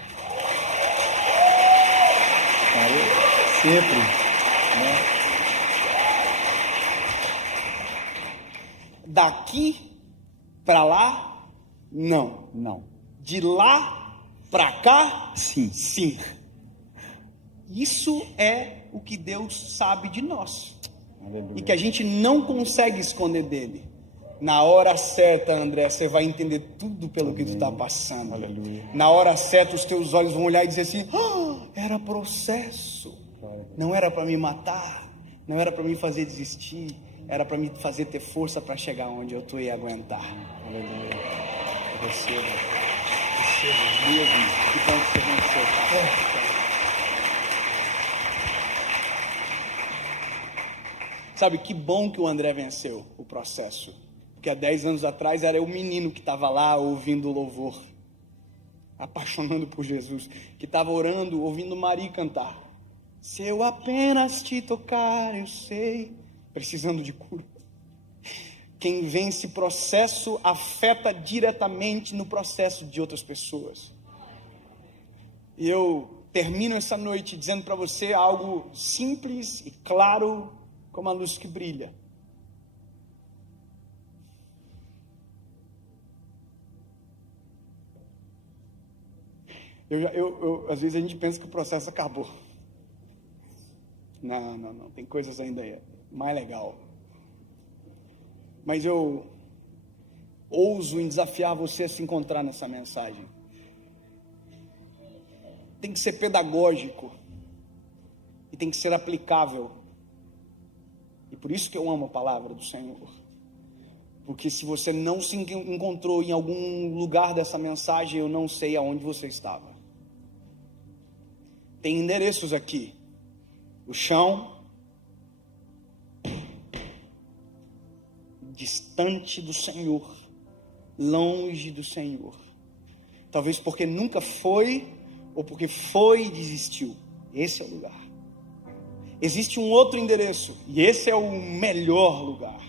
Faria sempre, né? Daqui para lá, não. Não. De lá para cá, Sim. sim. Isso é o que Deus sabe de nós. Aleluia. E que a gente não consegue esconder dele. Na hora certa, André, você vai entender tudo pelo que tu está passando. Aleluia. Na hora certa, os teus olhos vão olhar e dizer assim: era processo. Não era para me matar. Não era para me fazer desistir. Era para me fazer ter força para chegar onde eu estou e aguentar. Aleluia. Eu recebo mesmo. Que bom que você venceu. Sabe, que bom que o André venceu o processo. Porque há 10 anos atrás era o menino que estava lá ouvindo o louvor, apaixonando por Jesus, que estava orando, ouvindo Maria cantar. Se eu apenas te tocar, eu sei, precisando de cura. Quem vence processo afeta diretamente no processo de outras pessoas. E eu termino essa noite dizendo para você algo simples e claro como a luz que brilha. Às vezes a gente pensa que o processo acabou. Não. Tem coisas ainda mais legal. Mas eu ouso em desafiar você a se encontrar nessa mensagem. Tem que ser pedagógico. E tem que ser aplicável. E por isso que eu amo a palavra do Senhor. Porque se você não se encontrou em algum lugar dessa mensagem, eu não sei aonde você estava. Tem endereços aqui. O chão, distante do Senhor, longe do Senhor. Talvez porque nunca foi, ou porque foi e desistiu. Esse é o lugar. Existe um outro endereço, e esse é o melhor lugar.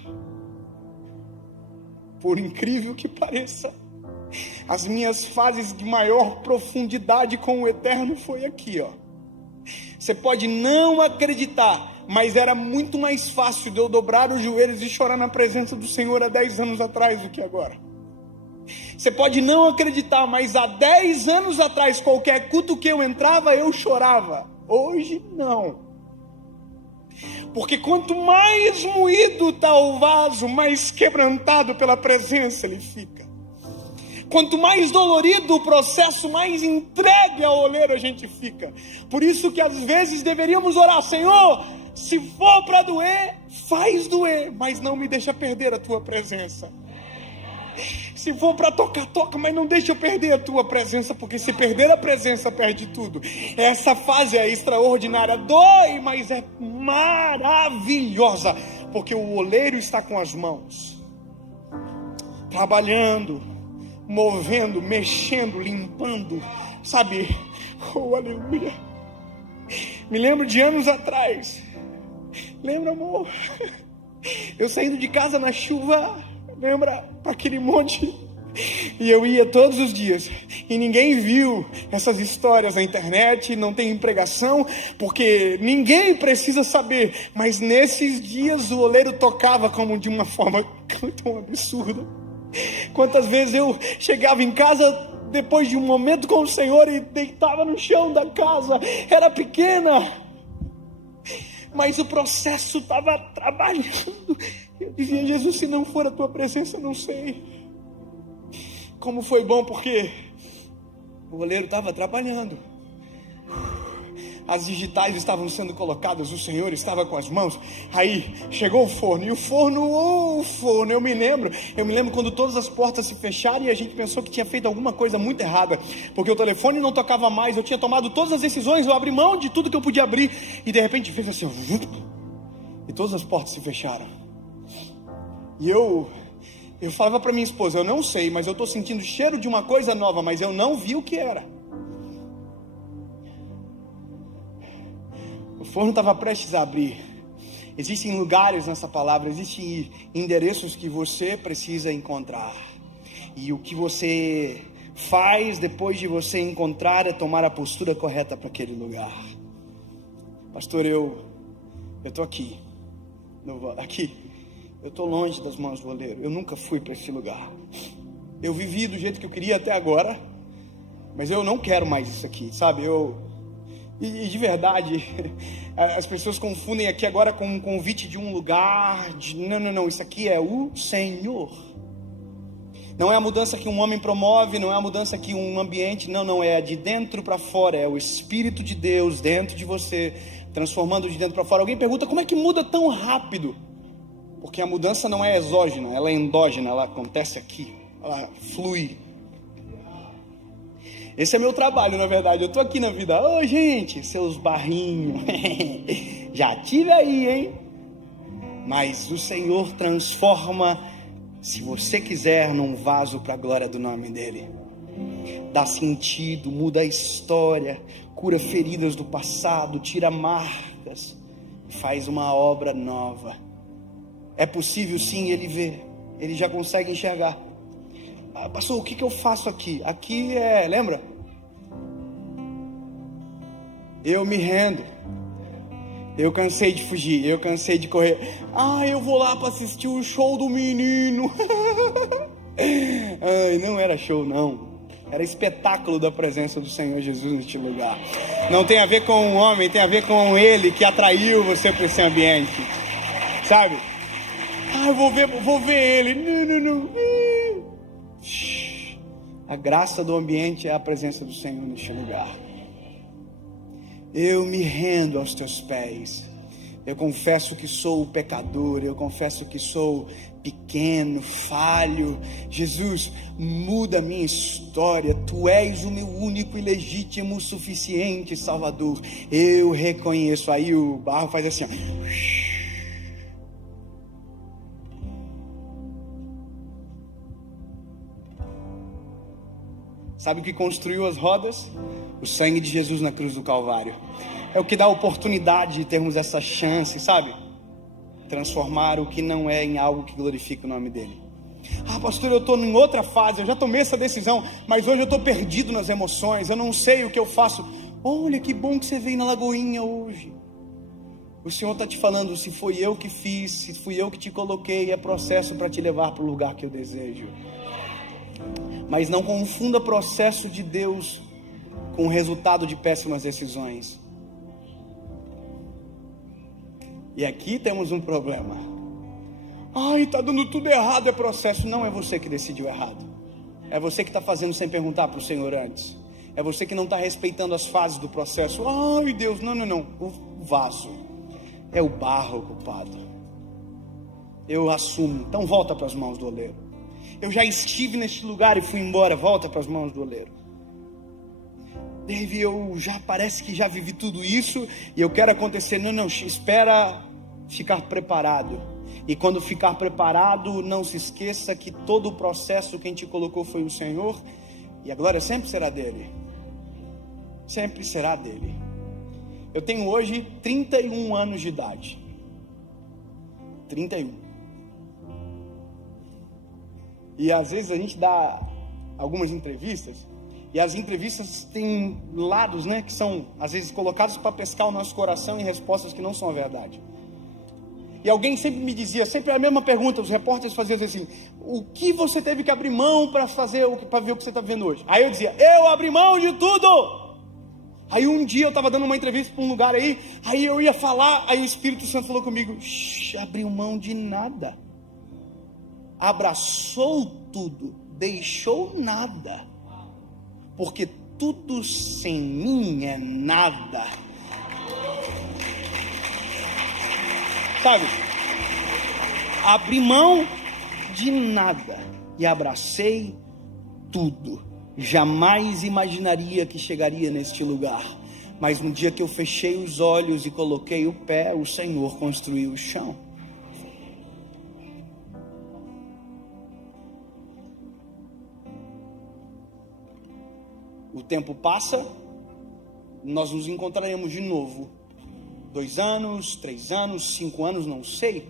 Por incrível que pareça, as minhas fases de maior profundidade com o Eterno foi aqui, ó. Você pode não acreditar, mas era muito mais fácil de eu dobrar os joelhos e chorar na presença do Senhor há 10 anos atrás do que agora. Você pode não acreditar, mas há 10 anos atrás, qualquer culto que eu entrava, eu chorava. Hoje, não. Porque quanto mais moído está o vaso, mais quebrantado pela presença ele fica. Quanto mais dolorido o processo, mais entregue ao oleiro a gente fica. Por isso que às vezes deveríamos orar: Senhor, se for para doer, faz doer, mas não me deixa perder a tua presença. Se for para tocar, toca, mas não deixa eu perder a tua presença, porque se perder a presença, perde tudo. Essa fase é extraordinária, dói, mas é maravilhosa, porque o oleiro está com as mãos, trabalhando, movendo, mexendo, limpando, sabe? Oh, aleluia. Me lembro de anos atrás. Lembra, amor? Eu saindo de casa na chuva, lembra? Para aquele monte. E eu ia todos os dias. E ninguém viu essas histórias na internet, não tem pregação, porque ninguém precisa saber. Mas nesses dias o oleiro tocava como de uma forma tão absurda. Quantas vezes eu chegava em casa depois de um momento com o Senhor e deitava no chão da casa. Era pequena, mas o processo estava trabalhando. Eu dizia: Jesus, se não for a tua presença, não sei. Como foi bom, porque o oleiro estava trabalhando. As digitais estavam sendo colocadas, o Senhor estava com as mãos. Aí chegou o forno, e o forno, eu me lembro quando todas as portas se fecharam e a gente pensou que tinha feito alguma coisa muito errada, porque o telefone não tocava mais, eu tinha tomado todas as decisões, eu abri mão de tudo que eu podia abrir, e de repente fez assim, e todas as portas se fecharam. E eu falava para minha esposa: eu não sei, mas eu estou sentindo o cheiro de uma coisa nova, mas eu não vi o que era. O forno estava prestes a abrir. Existem lugares nessa palavra, existem endereços que você precisa encontrar. E o que você faz depois de você encontrar é tomar a postura correta para aquele lugar. Pastor, eu estou aqui. Eu estou longe das mãos do oleiro. Eu nunca fui para esse lugar. Eu vivi do jeito que eu queria até agora, mas eu não quero mais isso aqui, sabe? E de verdade, as pessoas confundem aqui agora com um convite de um lugar. Não, isso aqui é o Senhor. Não é a mudança que um homem promove, não é a mudança que um ambiente, não, é de dentro para fora, é o Espírito de Deus dentro de você, transformando de dentro para fora. Alguém pergunta: como é que muda tão rápido? Porque a mudança não é exógena, ela é endógena, ela acontece aqui, ela flui. Esse é meu trabalho, na verdade. Eu estou aqui na vida. Ô, gente, seus barrinhos. Já tive aí, hein? Mas o Senhor transforma, se você quiser, num vaso para a glória do nome dEle. Dá sentido, muda a história, cura feridas do passado, tira marcas, faz uma obra nova. É possível sim, ele vê, ele já consegue enxergar. Pastor, o que eu faço aqui? Aqui lembra? Eu me rendo. Eu cansei de fugir, eu cansei de correr. Eu vou lá para assistir o show do menino. Não era show não. Era espetáculo da presença do Senhor Jesus neste lugar. Não tem a ver com o homem, tem a ver com Ele que atraiu você para esse ambiente. Sabe? Eu vou ver Ele. Não. A graça do ambiente é a presença do Senhor neste lugar. Eu me rendo aos teus pés. Eu confesso que sou pecador. Eu confesso que sou pequeno, falho. Jesus, muda a minha história. Tu és o meu único e legítimo, suficiente Salvador. Eu reconheço. Aí o barro faz assim, ó. Sabe o que construiu as rodas? O sangue de Jesus na cruz do Calvário. É o que dá a oportunidade de termos essa chance, sabe? Transformar o que não é em algo que glorifica o nome dele. Ah, pastor, eu estou em outra fase, eu já tomei essa decisão, mas hoje eu estou perdido nas emoções, eu não sei o que eu faço. Olha que bom que você veio na Lagoinha hoje. O Senhor está te falando, se foi eu que fiz, se fui eu que te coloquei, é processo para te levar para o lugar que eu desejo. Mas não confunda processo de Deus com o resultado de péssimas decisões. E aqui temos um problema. Ai, está dando tudo errado, é processo. Não é você que decidiu errado. É você que está fazendo sem perguntar para o Senhor antes. É você que não está respeitando as fases do processo. Ai, Deus, não. O vaso é o barro culpado. Eu assumo. Então volta para as mãos do oleiro. Eu já estive neste lugar e fui embora. Volta para as mãos do oleiro. Dave, parece que já vivi tudo isso e eu quero acontecer. Não, espera ficar preparado. E quando ficar preparado, não se esqueça que todo o processo quem te colocou foi o Senhor, e a glória sempre será dele. Sempre será dele. Eu tenho hoje 31 anos de idade. 31. E às vezes a gente dá algumas entrevistas, e as entrevistas têm lados, né, que são às vezes colocados para pescar o nosso coração em respostas que não são a verdade. E alguém sempre me dizia, sempre a mesma pergunta, os repórteres faziam assim: o que você teve que abrir mão para ver o que você está vendo hoje? Aí eu dizia, eu abri mão de tudo. Aí um dia eu estava dando uma entrevista para um lugar aí eu ia falar, aí o Espírito Santo falou comigo, abriu mão de nada. Abraçou tudo, deixou nada. Porque tudo sem mim é nada. Sabe? Abri mão de nada e abracei tudo. Jamais imaginaria que chegaria neste lugar. Mas no dia que eu fechei os olhos e coloquei o pé, o Senhor construiu o chão. O tempo passa, nós nos encontraremos de novo. 2 anos, 3 anos, 5 anos, não sei.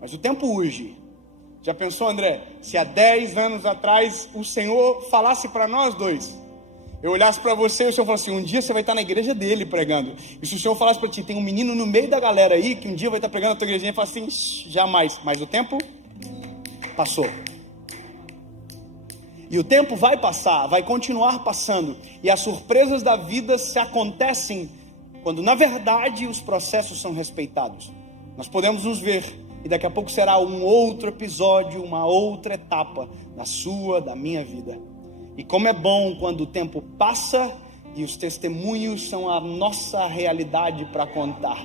Mas o tempo urge. Já pensou, André? Se há 10 anos atrás o Senhor falasse para nós dois, eu olhasse para você e o Senhor falasse assim, um dia você vai estar na igreja dele pregando. E se o Senhor falasse para ti, tem um menino no meio da galera aí, que um dia vai estar pregando na tua igrejinha, e fala assim, jamais. Mas o tempo passou. E o tempo vai passar, vai continuar passando. E as surpresas da vida se acontecem quando na verdade os processos são respeitados. Nós podemos nos ver e daqui a pouco será um outro episódio, uma outra etapa da sua, da minha vida. E como é bom quando o tempo passa e os testemunhos são a nossa realidade para contar.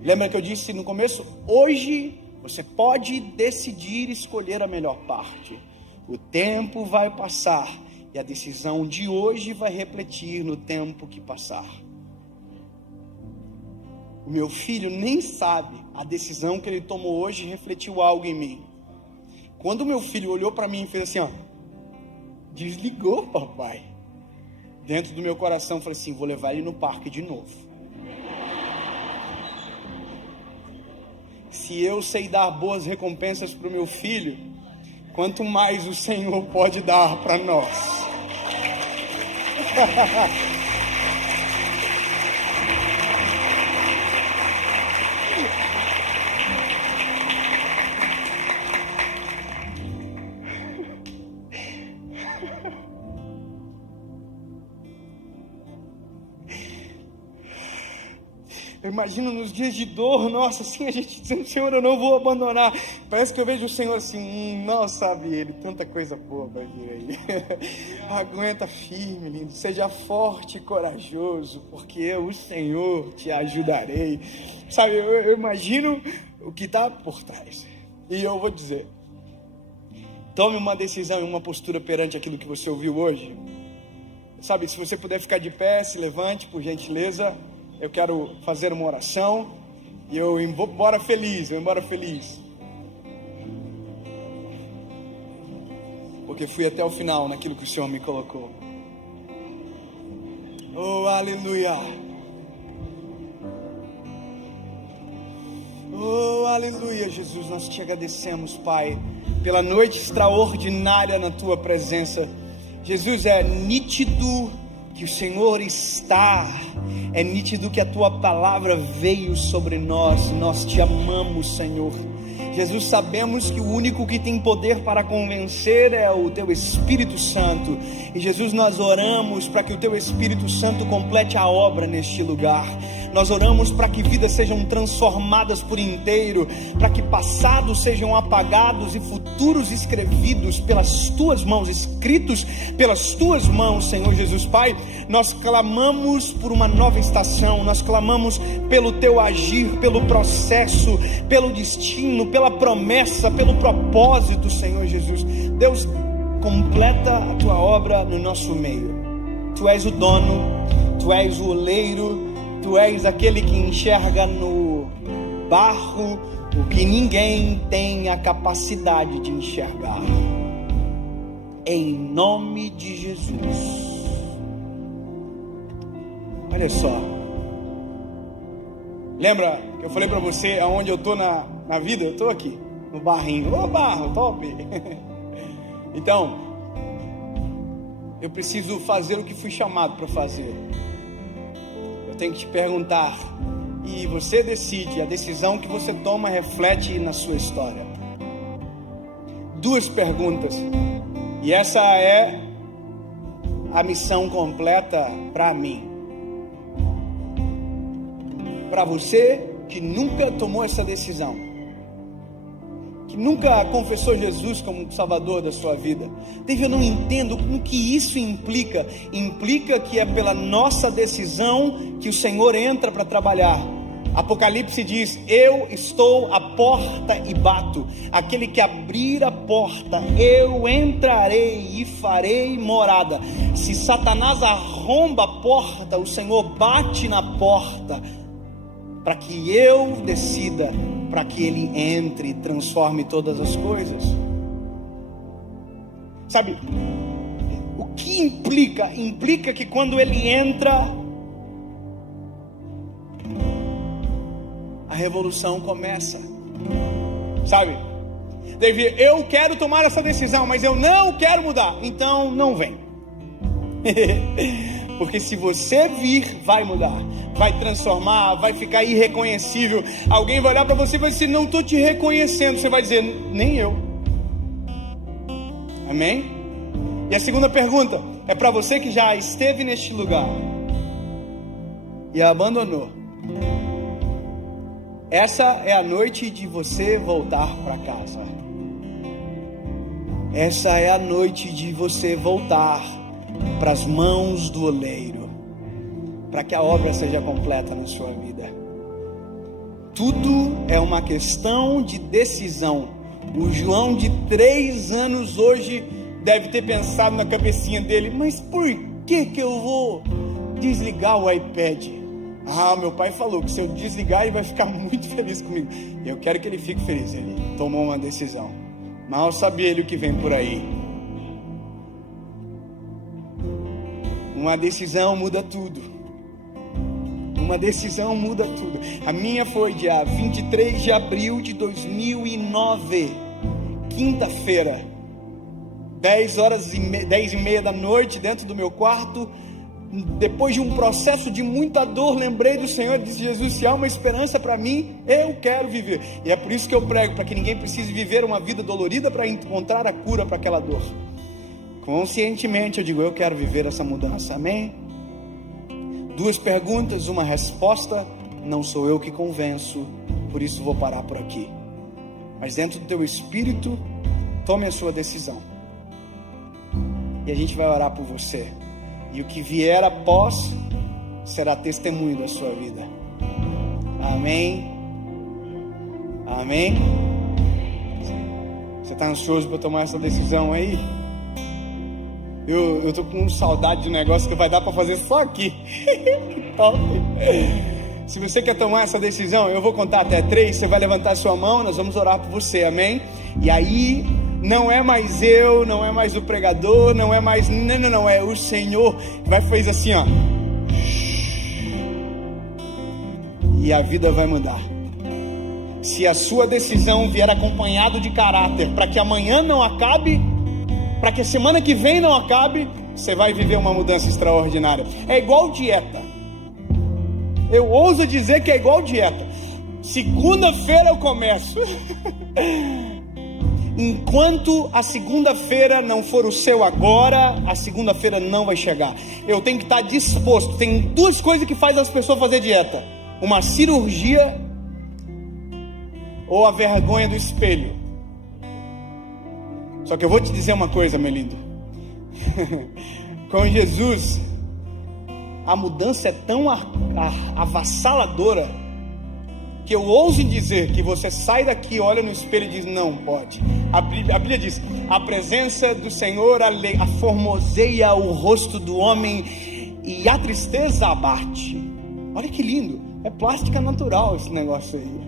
Lembra que eu disse no começo? Hoje você pode decidir escolher a melhor parte. O tempo vai passar e a decisão de hoje vai refletir no tempo que passar. O meu filho nem sabe, a decisão que ele tomou hoje refletiu algo em mim. Quando o meu filho olhou para mim e fez assim, ó, desligou, papai. Dentro do meu coração, eu falei assim, vou levar ele no parque de novo. Se eu sei dar boas recompensas para o meu filho, quanto mais o Senhor pode dar para nós. Eu imagino nos dias de dor, nossa, assim, a gente dizendo, Senhor, eu não vou abandonar. Parece que eu vejo o Senhor assim, não sabe ele, tanta coisa boa vai vir aí. Aguenta firme, lindo, seja forte e corajoso, porque eu, o Senhor, te ajudarei. Sabe, eu imagino o que está por trás. E eu vou dizer, tome uma decisão e uma postura perante aquilo que você ouviu hoje. Sabe, se você puder ficar de pé, se levante, por gentileza. Eu quero fazer uma oração e eu vou embora feliz, Porque porque fui até o final naquilo que o Senhor me colocou. Oh, aleluia. Oh, aleluia, Jesus, nós te agradecemos, Pai, pela noite extraordinária na tua presença. Jesus, é nítido que o Senhor está, é nítido que a tua palavra veio sobre nós te amamos, Senhor. Jesus, sabemos que o único que tem poder para convencer é o Teu Espírito Santo. E Jesus, nós oramos para que o Teu Espírito Santo complete a obra neste lugar. Nós oramos para que vidas sejam transformadas por inteiro, para que passados sejam apagados e futuros escrevidos pelas Tuas mãos, escritos pelas Tuas mãos, Senhor Jesus. Pai, nós clamamos por uma nova estação, nós clamamos pelo Teu agir, pelo processo, pelo destino, pela promessa, pelo propósito, Senhor Jesus. Deus, completa a Tua obra no nosso meio. Tu és o dono, Tu és o oleiro, Tu és aquele que enxerga no barro o que ninguém tem a capacidade de enxergar. Em nome de Jesus. Olha só. Lembra que eu falei para você aonde eu estou na vida? Eu estou aqui, no barrinho. Ô, barro, top! Então, eu preciso fazer o que fui chamado para fazer. Eu tenho que te perguntar, e você decide. A decisão que você toma reflete na sua história. 2 perguntas, e essa é a missão completa para mim. Para você que nunca tomou essa decisão, que nunca confessou Jesus como Salvador da sua vida, eu não entendo o que isso implica. Implica que é pela nossa decisão que o Senhor entra para trabalhar. Apocalipse diz: eu estou à porta e bato. Aquele que abrir a porta, eu entrarei e farei morada. Se Satanás arromba a porta, o Senhor bate na porta, para que eu decida, para que Ele entre e transforme todas as coisas. Sabe, o que implica? Implica que quando Ele entra, a revolução começa. Sabe, David, eu quero tomar essa decisão, mas eu não quero mudar. Então não vem. Porque se você vir, vai mudar, vai transformar, vai ficar irreconhecível. Alguém vai olhar para você e vai dizer: não estou te reconhecendo. Você vai dizer: nem eu. Amém? E a segunda pergunta é para você que já esteve neste lugar e a abandonou. Essa é a noite de você voltar para casa. Essa é a noite de você voltar para as mãos do oleiro, para que a obra seja completa na sua vida. Tudo é uma questão de decisão. O João de 3 anos hoje deve ter pensado na cabecinha dele: mas por que eu vou desligar o iPad? Meu pai falou que se eu desligar ele vai ficar muito feliz comigo. Eu quero que ele fique feliz. Ele tomou uma decisão. Mal sabe ele o que vem por aí. Uma decisão muda tudo. Uma decisão muda tudo. A minha foi dia 23 de abril de 2009, quinta-feira, 10h30 da noite, dentro do meu quarto. Depois de um processo de muita dor, lembrei do Senhor e disse: Jesus, se há uma esperança para mim, eu quero viver. E é por isso que eu prego, para que ninguém precise viver uma vida dolorida para encontrar a cura para aquela dor. Conscientemente eu digo: eu quero viver essa mudança. Amém? 2 perguntas, uma resposta. Não sou eu que convenço, por isso vou parar por aqui. Mas dentro do teu espírito, tome a sua decisão. E a gente vai orar por você. E o que vier após será testemunho da sua vida. Amém? Amém? Você está ansioso para tomar essa decisão aí? Eu tô com saudade de um negócio que vai dar para fazer só aqui. Que top! Se você quer tomar essa decisão, eu vou contar até 3. Você vai levantar a sua mão, nós vamos orar por você, amém? E aí, Não é mais eu, não é mais o pregador, não é mais... Não, é o Senhor que vai fazer assim, ó. E a vida vai mudar. Se a sua decisão vier acompanhado de caráter, para que amanhã não acabe, para que a semana que vem não acabe, você vai viver uma mudança extraordinária. É igual dieta. Eu ouso dizer que é igual dieta. Segunda-feira eu começo. Enquanto a segunda-feira não for o seu agora, a segunda-feira não vai chegar. Eu tenho que estar disposto. Tem duas coisas que fazem as pessoas fazer dieta: uma cirurgia ou a vergonha do espelho. Só que eu vou te dizer uma coisa, meu lindo. Com Jesus, a mudança é tão avassaladora que eu ouso dizer que você sai daqui, olha no espelho e diz: não pode. A Bíblia diz: a presença do Senhor aformoseia o rosto do homem e a tristeza abate. Olha que lindo, é plástica natural esse negócio aí.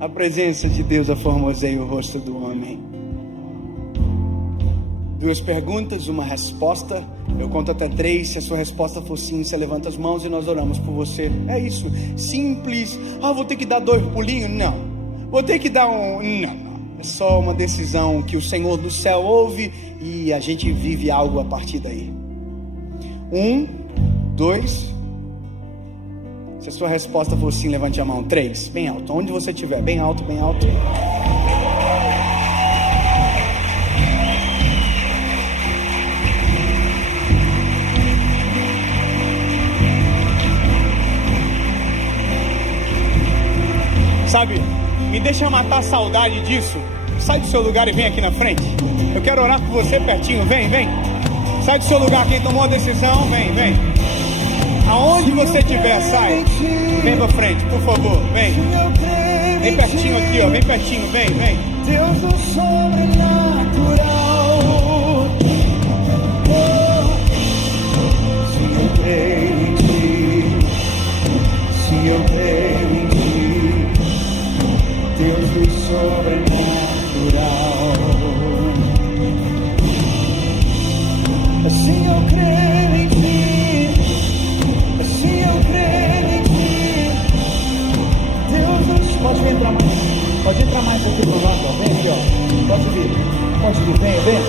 A presença de Deus aformoseia o rosto do homem. Duas perguntas, uma resposta. Eu conto até 3. Se a sua resposta for sim, você levanta as mãos e nós oramos por você. É isso, simples. Vou ter que dar 2 pulinhos? Não. Vou ter que dar um... Não. É só uma decisão que o Senhor do céu ouve e a gente vive algo a partir daí. 1, 2. Se a sua resposta for sim, levante a mão. 3, bem alto, onde você estiver, bem alto, bem alto. Sabe, me deixa matar a saudade disso. Sai do seu lugar e vem aqui na frente. Eu quero orar por você pertinho, vem. Sai do seu lugar, quem tomou a decisão, vem. Aonde você estiver, sai. Vem pra frente, por favor, vem. Vem pertinho aqui, ó, vem pertinho, vem. Deus do sobrenatural. Se eu creio em ti, se eu creio em ti, Deus do sobrenatural. Se eu creio em ti, se eu creio em ti, Deus do... Pode entrar mais. Pode entrar mais aqui pro lado, ó. Vem aqui, ó. Pode vir, vem.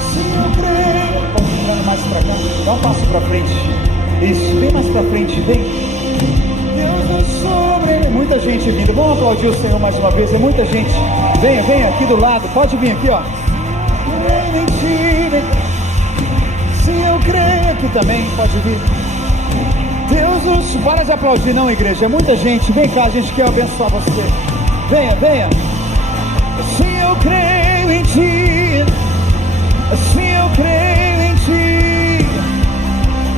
Se eu creio. Vamos entrando mais pra cá. Dá um passo pra frente. Isso, bem mais pra frente, vem. Deus é sobre. Muita gente vindo. Vamos aplaudir o Senhor mais uma vez. É muita gente. Venha aqui do lado. Pode vir aqui, ó. Creio em ti. Se eu creio aqui também, pode vir. Deus, para de aplaudir não, igreja. É muita gente. Vem cá, a gente quer abençoar você. Venha. Se eu creio em ti, se eu creio em ti,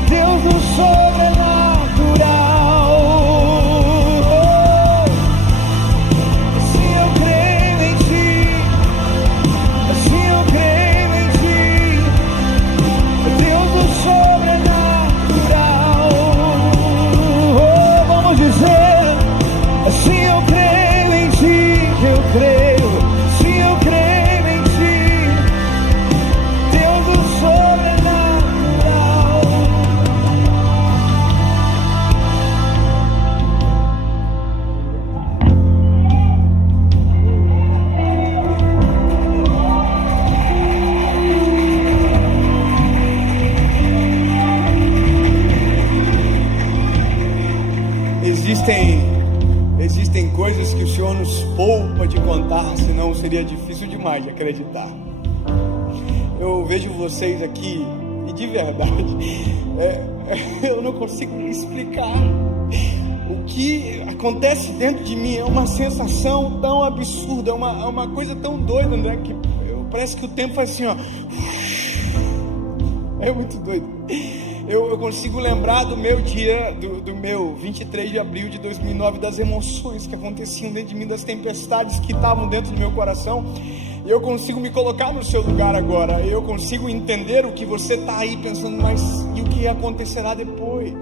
Deus do sobrenatural. Se eu creio em ti, se eu creio em ti, Deus do sobrenatural. Vamos dizer, se eu creio em ti, eu creio. Se eu creio em ti, Deus do sobrenatural. Existem coisas que o Senhor nos poupa de contar, senão seria difícil demais de acreditar. Eu vejo vocês aqui e de verdade, eu não consigo explicar o que acontece dentro de mim. É uma sensação tão absurda, é uma coisa tão doida, né? Que parece que o tempo faz assim, ó. É muito doido. Eu consigo lembrar do meu dia, do meu 23 de abril de 2009, das emoções que aconteciam dentro de mim, das tempestades que estavam dentro do meu coração. Eu consigo me colocar no seu lugar agora. Eu consigo entender o que você está aí pensando, mas e o que acontecerá depois?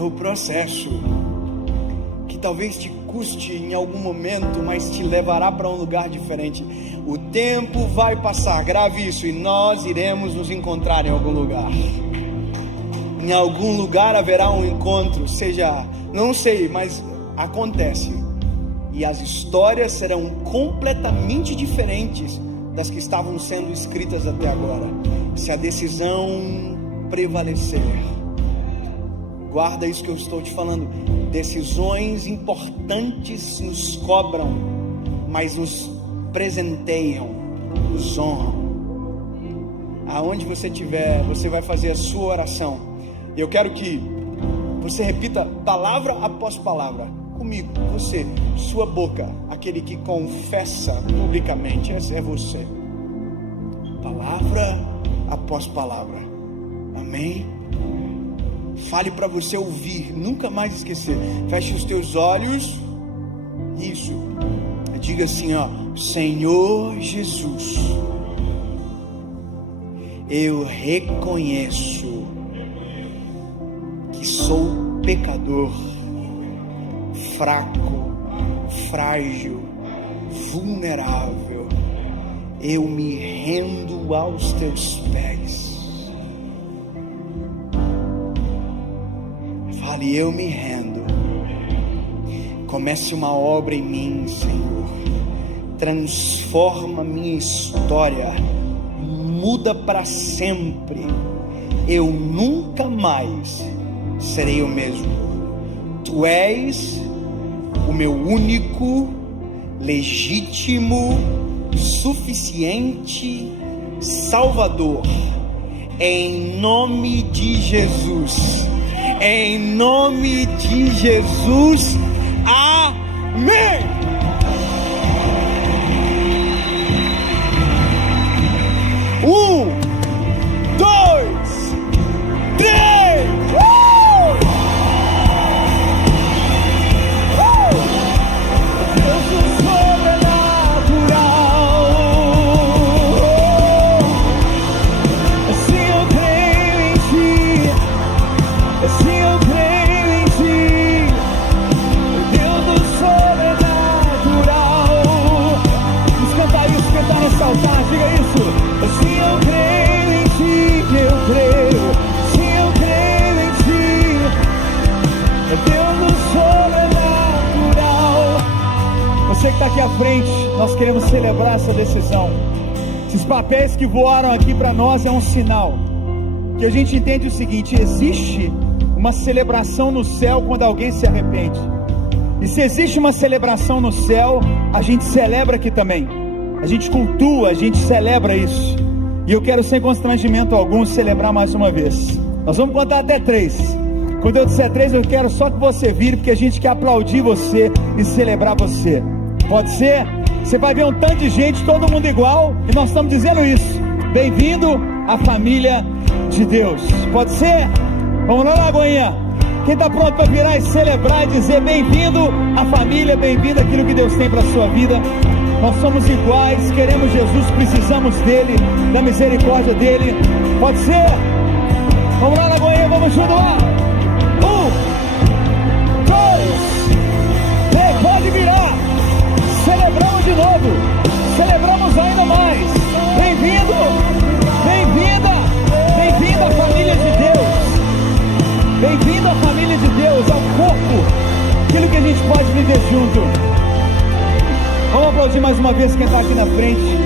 é o processo, que talvez te custe em algum momento, mas te levará para um lugar diferente. O tempo vai passar, grave isso, e nós iremos nos encontrar em algum lugar. Em algum lugar haverá um encontro, seja, não sei, mas acontece. E as histórias serão completamente diferentes das que estavam sendo escritas até agora, se a decisão prevalecer. Guarda isso que eu estou te falando. Decisões importantes nos cobram, mas nos presenteiam, nos honram. Aonde você estiver, você vai fazer a sua oração. E eu quero que você repita palavra após palavra comigo, você, sua boca, aquele que confessa publicamente, esse é você. Palavra após palavra. Amém? Fale para você ouvir, nunca mais esquecer. Feche os teus olhos. Isso. Diga assim, ó: Senhor Jesus, eu reconheço que sou pecador, fraco, frágil, vulnerável. Eu me rendo aos teus pés. Fale: eu me rendo. Comece uma obra em mim, Senhor. Transforma minha história. Muda para sempre. Eu nunca mais serei o mesmo. Tu és o meu único, legítimo, suficiente Salvador. Em nome de Jesus. Em nome de Jesus. Amém. Um, dois, três. Jesus sobrenatural. Assim eu creio em ti. Assim eu creio em ti. Deus do sobrenatural. Vamos cantar isso, cantar nesse altar. Diga isso. Assim eu creio em ti, eu creio. Sim, eu creio em ti. É Deus do sobrenatural. Você que está aqui à frente, nós queremos celebrar essa decisão. Esses papéis que voaram aqui para nós é um sinal que a gente entende o seguinte: existe uma celebração no céu quando alguém se arrepende. E se existe uma celebração no céu, a gente celebra aqui também. A gente cultua, a gente celebra isso. E eu quero, sem constrangimento algum, celebrar mais uma vez. Nós vamos contar até 3. Quando eu disser 3, eu quero só que você vire, porque a gente quer aplaudir você e celebrar você. Pode ser? Você vai ver um tanto de gente, todo mundo igual, e nós estamos dizendo isso. Bem-vindo à família de Deus. Pode ser? Vamos lá, Lagoinha. Quem está pronto para virar e celebrar e dizer bem-vindo à família, bem-vindo àquilo que Deus tem para a sua vida. Nós somos iguais, queremos Jesus, precisamos dele, da misericórdia dele. Pode ser? Vamos lá, Lagoinha, vamos junto lá. 1, 2, 3, pode virar. Celebramos de novo, celebramos ainda mais. Bem-vindo, bem-vinda, bem-vindo à família de Deus. Bem-vindo à família de Deus, ao corpo, aquilo que a gente pode viver junto. Vamos aplaudir mais uma vez quem está aqui na frente.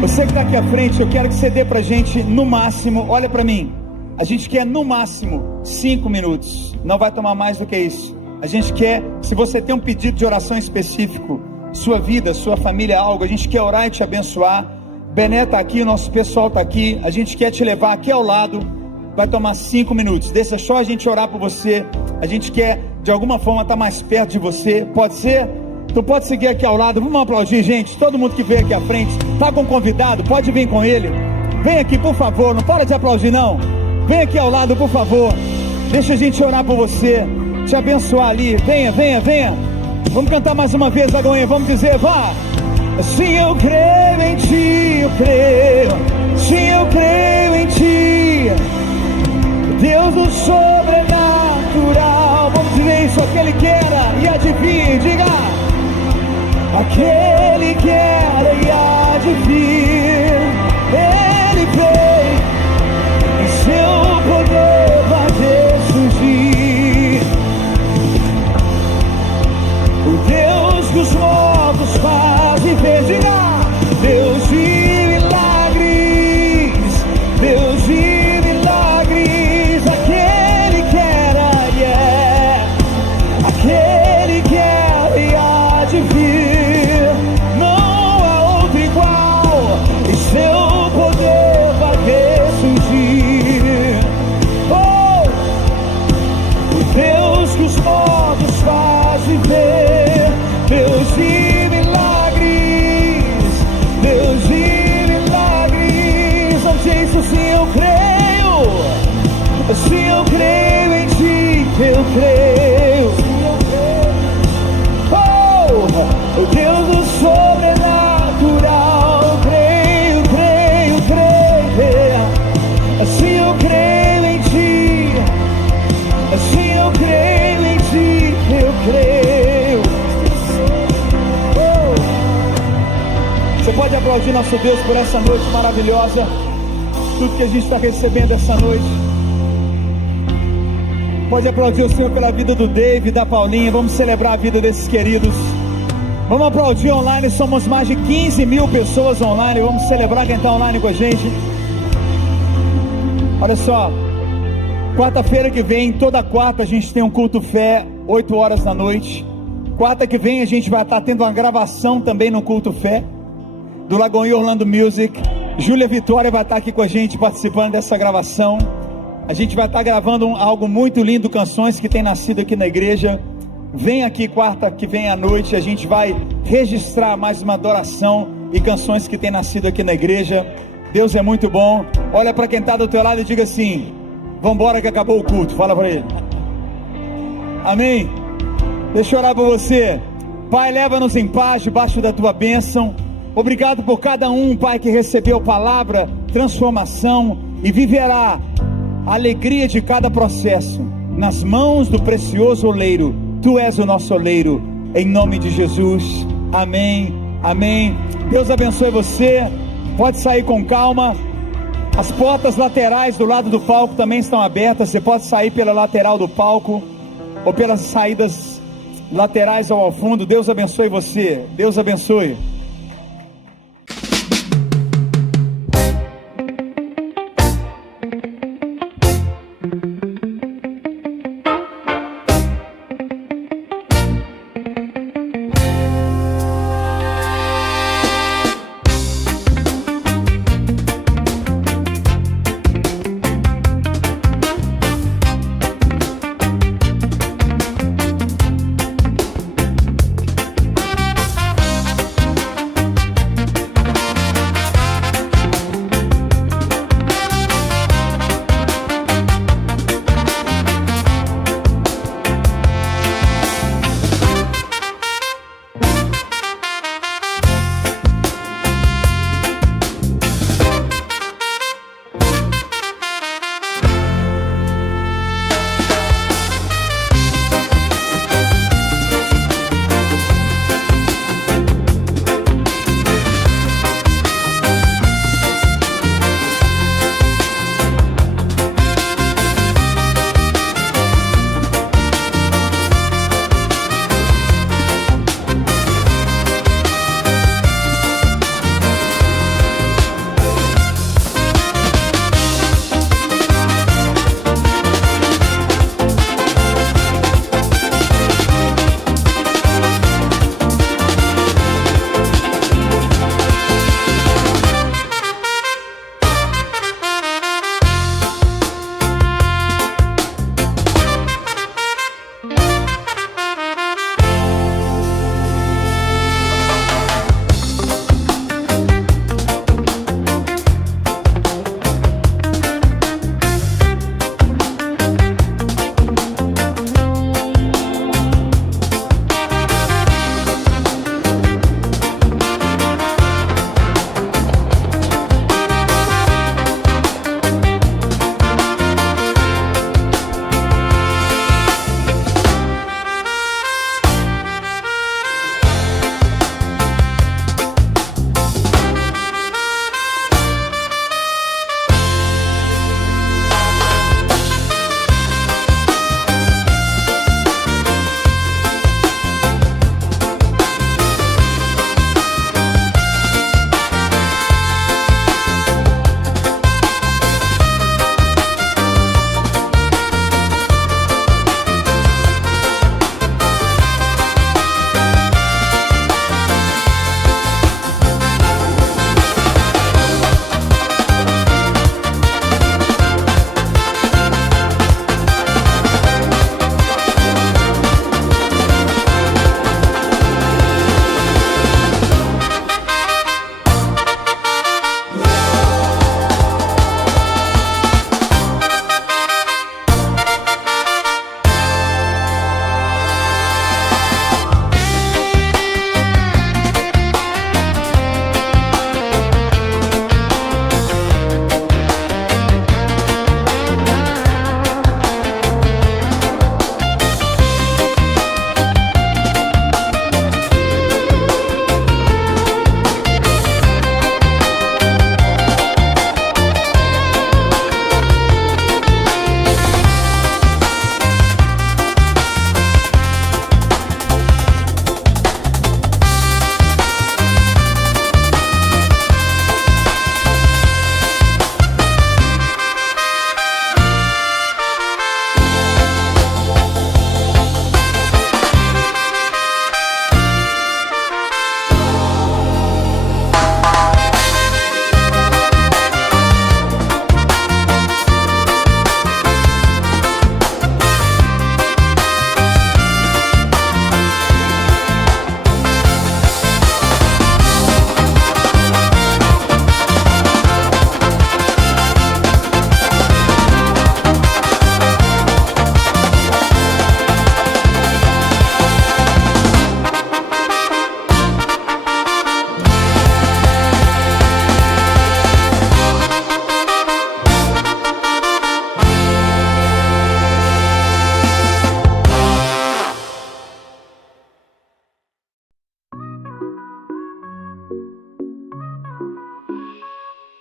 Você que está aqui à frente, eu quero que você dê pra gente no máximo, olha pra mim, a gente quer no máximo 5 minutos, não vai tomar mais do que isso. A gente quer, se você tem um pedido de oração específico, sua vida, sua família, algo, a gente quer orar e te abençoar. Bené está aqui, nosso pessoal está aqui, a gente quer te levar aqui ao lado. Vai tomar 5 minutos, deixa só a gente orar por você. A gente quer de alguma forma estar mais perto de você, pode ser? Tu pode seguir aqui ao lado, vamos aplaudir, gente. Todo mundo que veio aqui à frente, tá com convidado, pode vir com ele. Vem aqui, por favor, não para de aplaudir não. Vem aqui ao lado, por favor. Deixa a gente orar por você, te abençoar ali. Venha, venha, venha. Vamos cantar mais uma vez, Lagoinha, vamos dizer, vá. Sim, eu creio em ti, eu creio. Sim, eu creio em ti. Deus do sobrenatural. Vamos dizer isso, aquele que era e há de vir, diga. Aquele que era e há de vir, Ele veio, em seu poder vai ressurgir. O Deus dos mortos faz viver, diga. Deus de milagres, Deus de milagres, aquele que era e é, aquele que era e há de vir, não há outro igual, e seu poder vai ressurgir. Oh, o Deus que os mortos faz viver, Deus de milagres, Deus de milagres. Vamos dizer isso, sim, eu creio, sim, eu creio em ti, eu creio. Oh, o Deus do sobrenatural, creio, creio, creio. Assim eu creio em ti, assim eu creio em ti, eu creio. Oh. Você pode aplaudir nosso Deus por essa noite maravilhosa, tudo que a gente está recebendo essa noite. Pode aplaudir o Senhor pela vida do Dave, da Paulinha. Vamos celebrar a vida desses queridos. Vamos aplaudir online, somos mais de 15 mil pessoas online. Vamos celebrar quem está online com a gente. Olha só, quarta-feira que vem, toda quarta a gente tem um culto fé, 8 horas da noite. Quarta que vem a gente vai estar tendo uma gravação também no culto fé, do Lagoinha Orlando Music. Júlia Vitória vai estar aqui com a gente participando dessa gravação. A gente vai estar gravando algo muito lindo, canções que tem nascido aqui na igreja. Vem aqui quarta que vem à noite, a gente vai registrar mais uma adoração e canções que tem nascido aqui na igreja. Deus é muito bom. Olha para quem está do teu lado e diga assim: vambora que acabou o culto. Fala para ele. Amém. Deixa eu orar por você. Pai, leva-nos em paz debaixo da tua bênção. Obrigado por cada um, Pai, que recebeu palavra, transformação e viverá a alegria de cada processo nas mãos do precioso oleiro. Tu és o nosso oleiro, em nome de Jesus. Amém, amém. Deus abençoe você. Pode sair com calma. As portas laterais do lado do palco também estão abertas. Você pode sair pela lateral do palco ou pelas saídas laterais ao fundo. Deus abençoe você. Deus abençoe.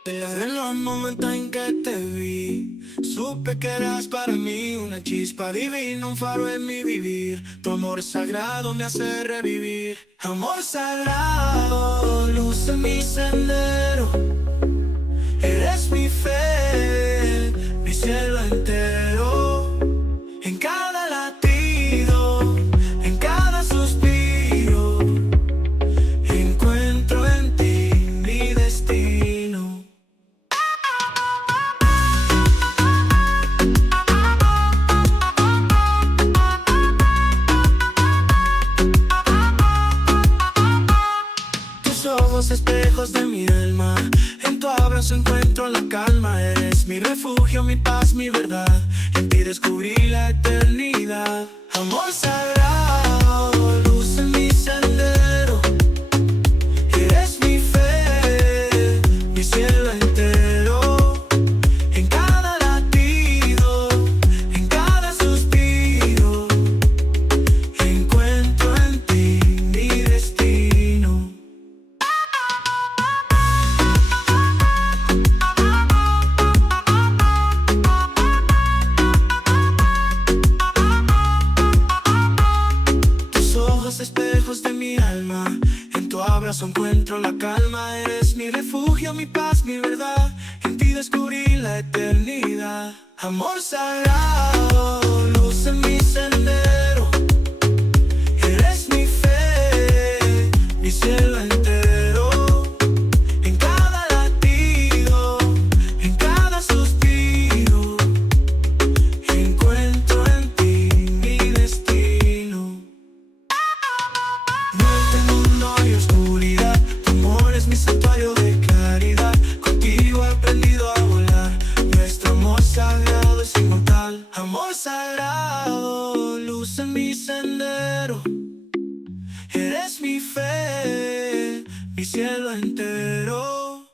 Desde el momento en que te vi, supe que eras para mí una chispa divina, un faro en mi vivir. Tu amor sagrado me hace revivir. Amor sagrado, luz en mi sendero. Eres mi fe, mi cielo entero. En cada latido, en cada suspiro, encuentro en ti mi destino. Tus ojos espejos de mi alma, en tu abrazo encuentro la calma. Eres mi refugio, mi paz, mi verdad. En ti descubrí la eternidad. Amor sagrado, luz en mi sendero. Eres mi fe, mi cielo entero. En cada latido, en cada suspiro, encuentro en ti mi destino. Tus ojos espejos de mi alma, en tu abrazo encuentro la calma. Eres mi refugio, mi paz, mi verdad. En ti descubrí la eternidad. Amor sagrado, luz en mi sendero. Eres mi fe, mi cielo entero. En cada latido, en cada suspiro, encuentro en ti mi destino. Muerte, mundo y oscuridad, tu amor es mi santuario de claridad. Contigo he aprendido a volar, nuestro amor sagrado es inmortal. Amor sagrado, luz en mi sendero. Eres mi fe, mi cielo entero.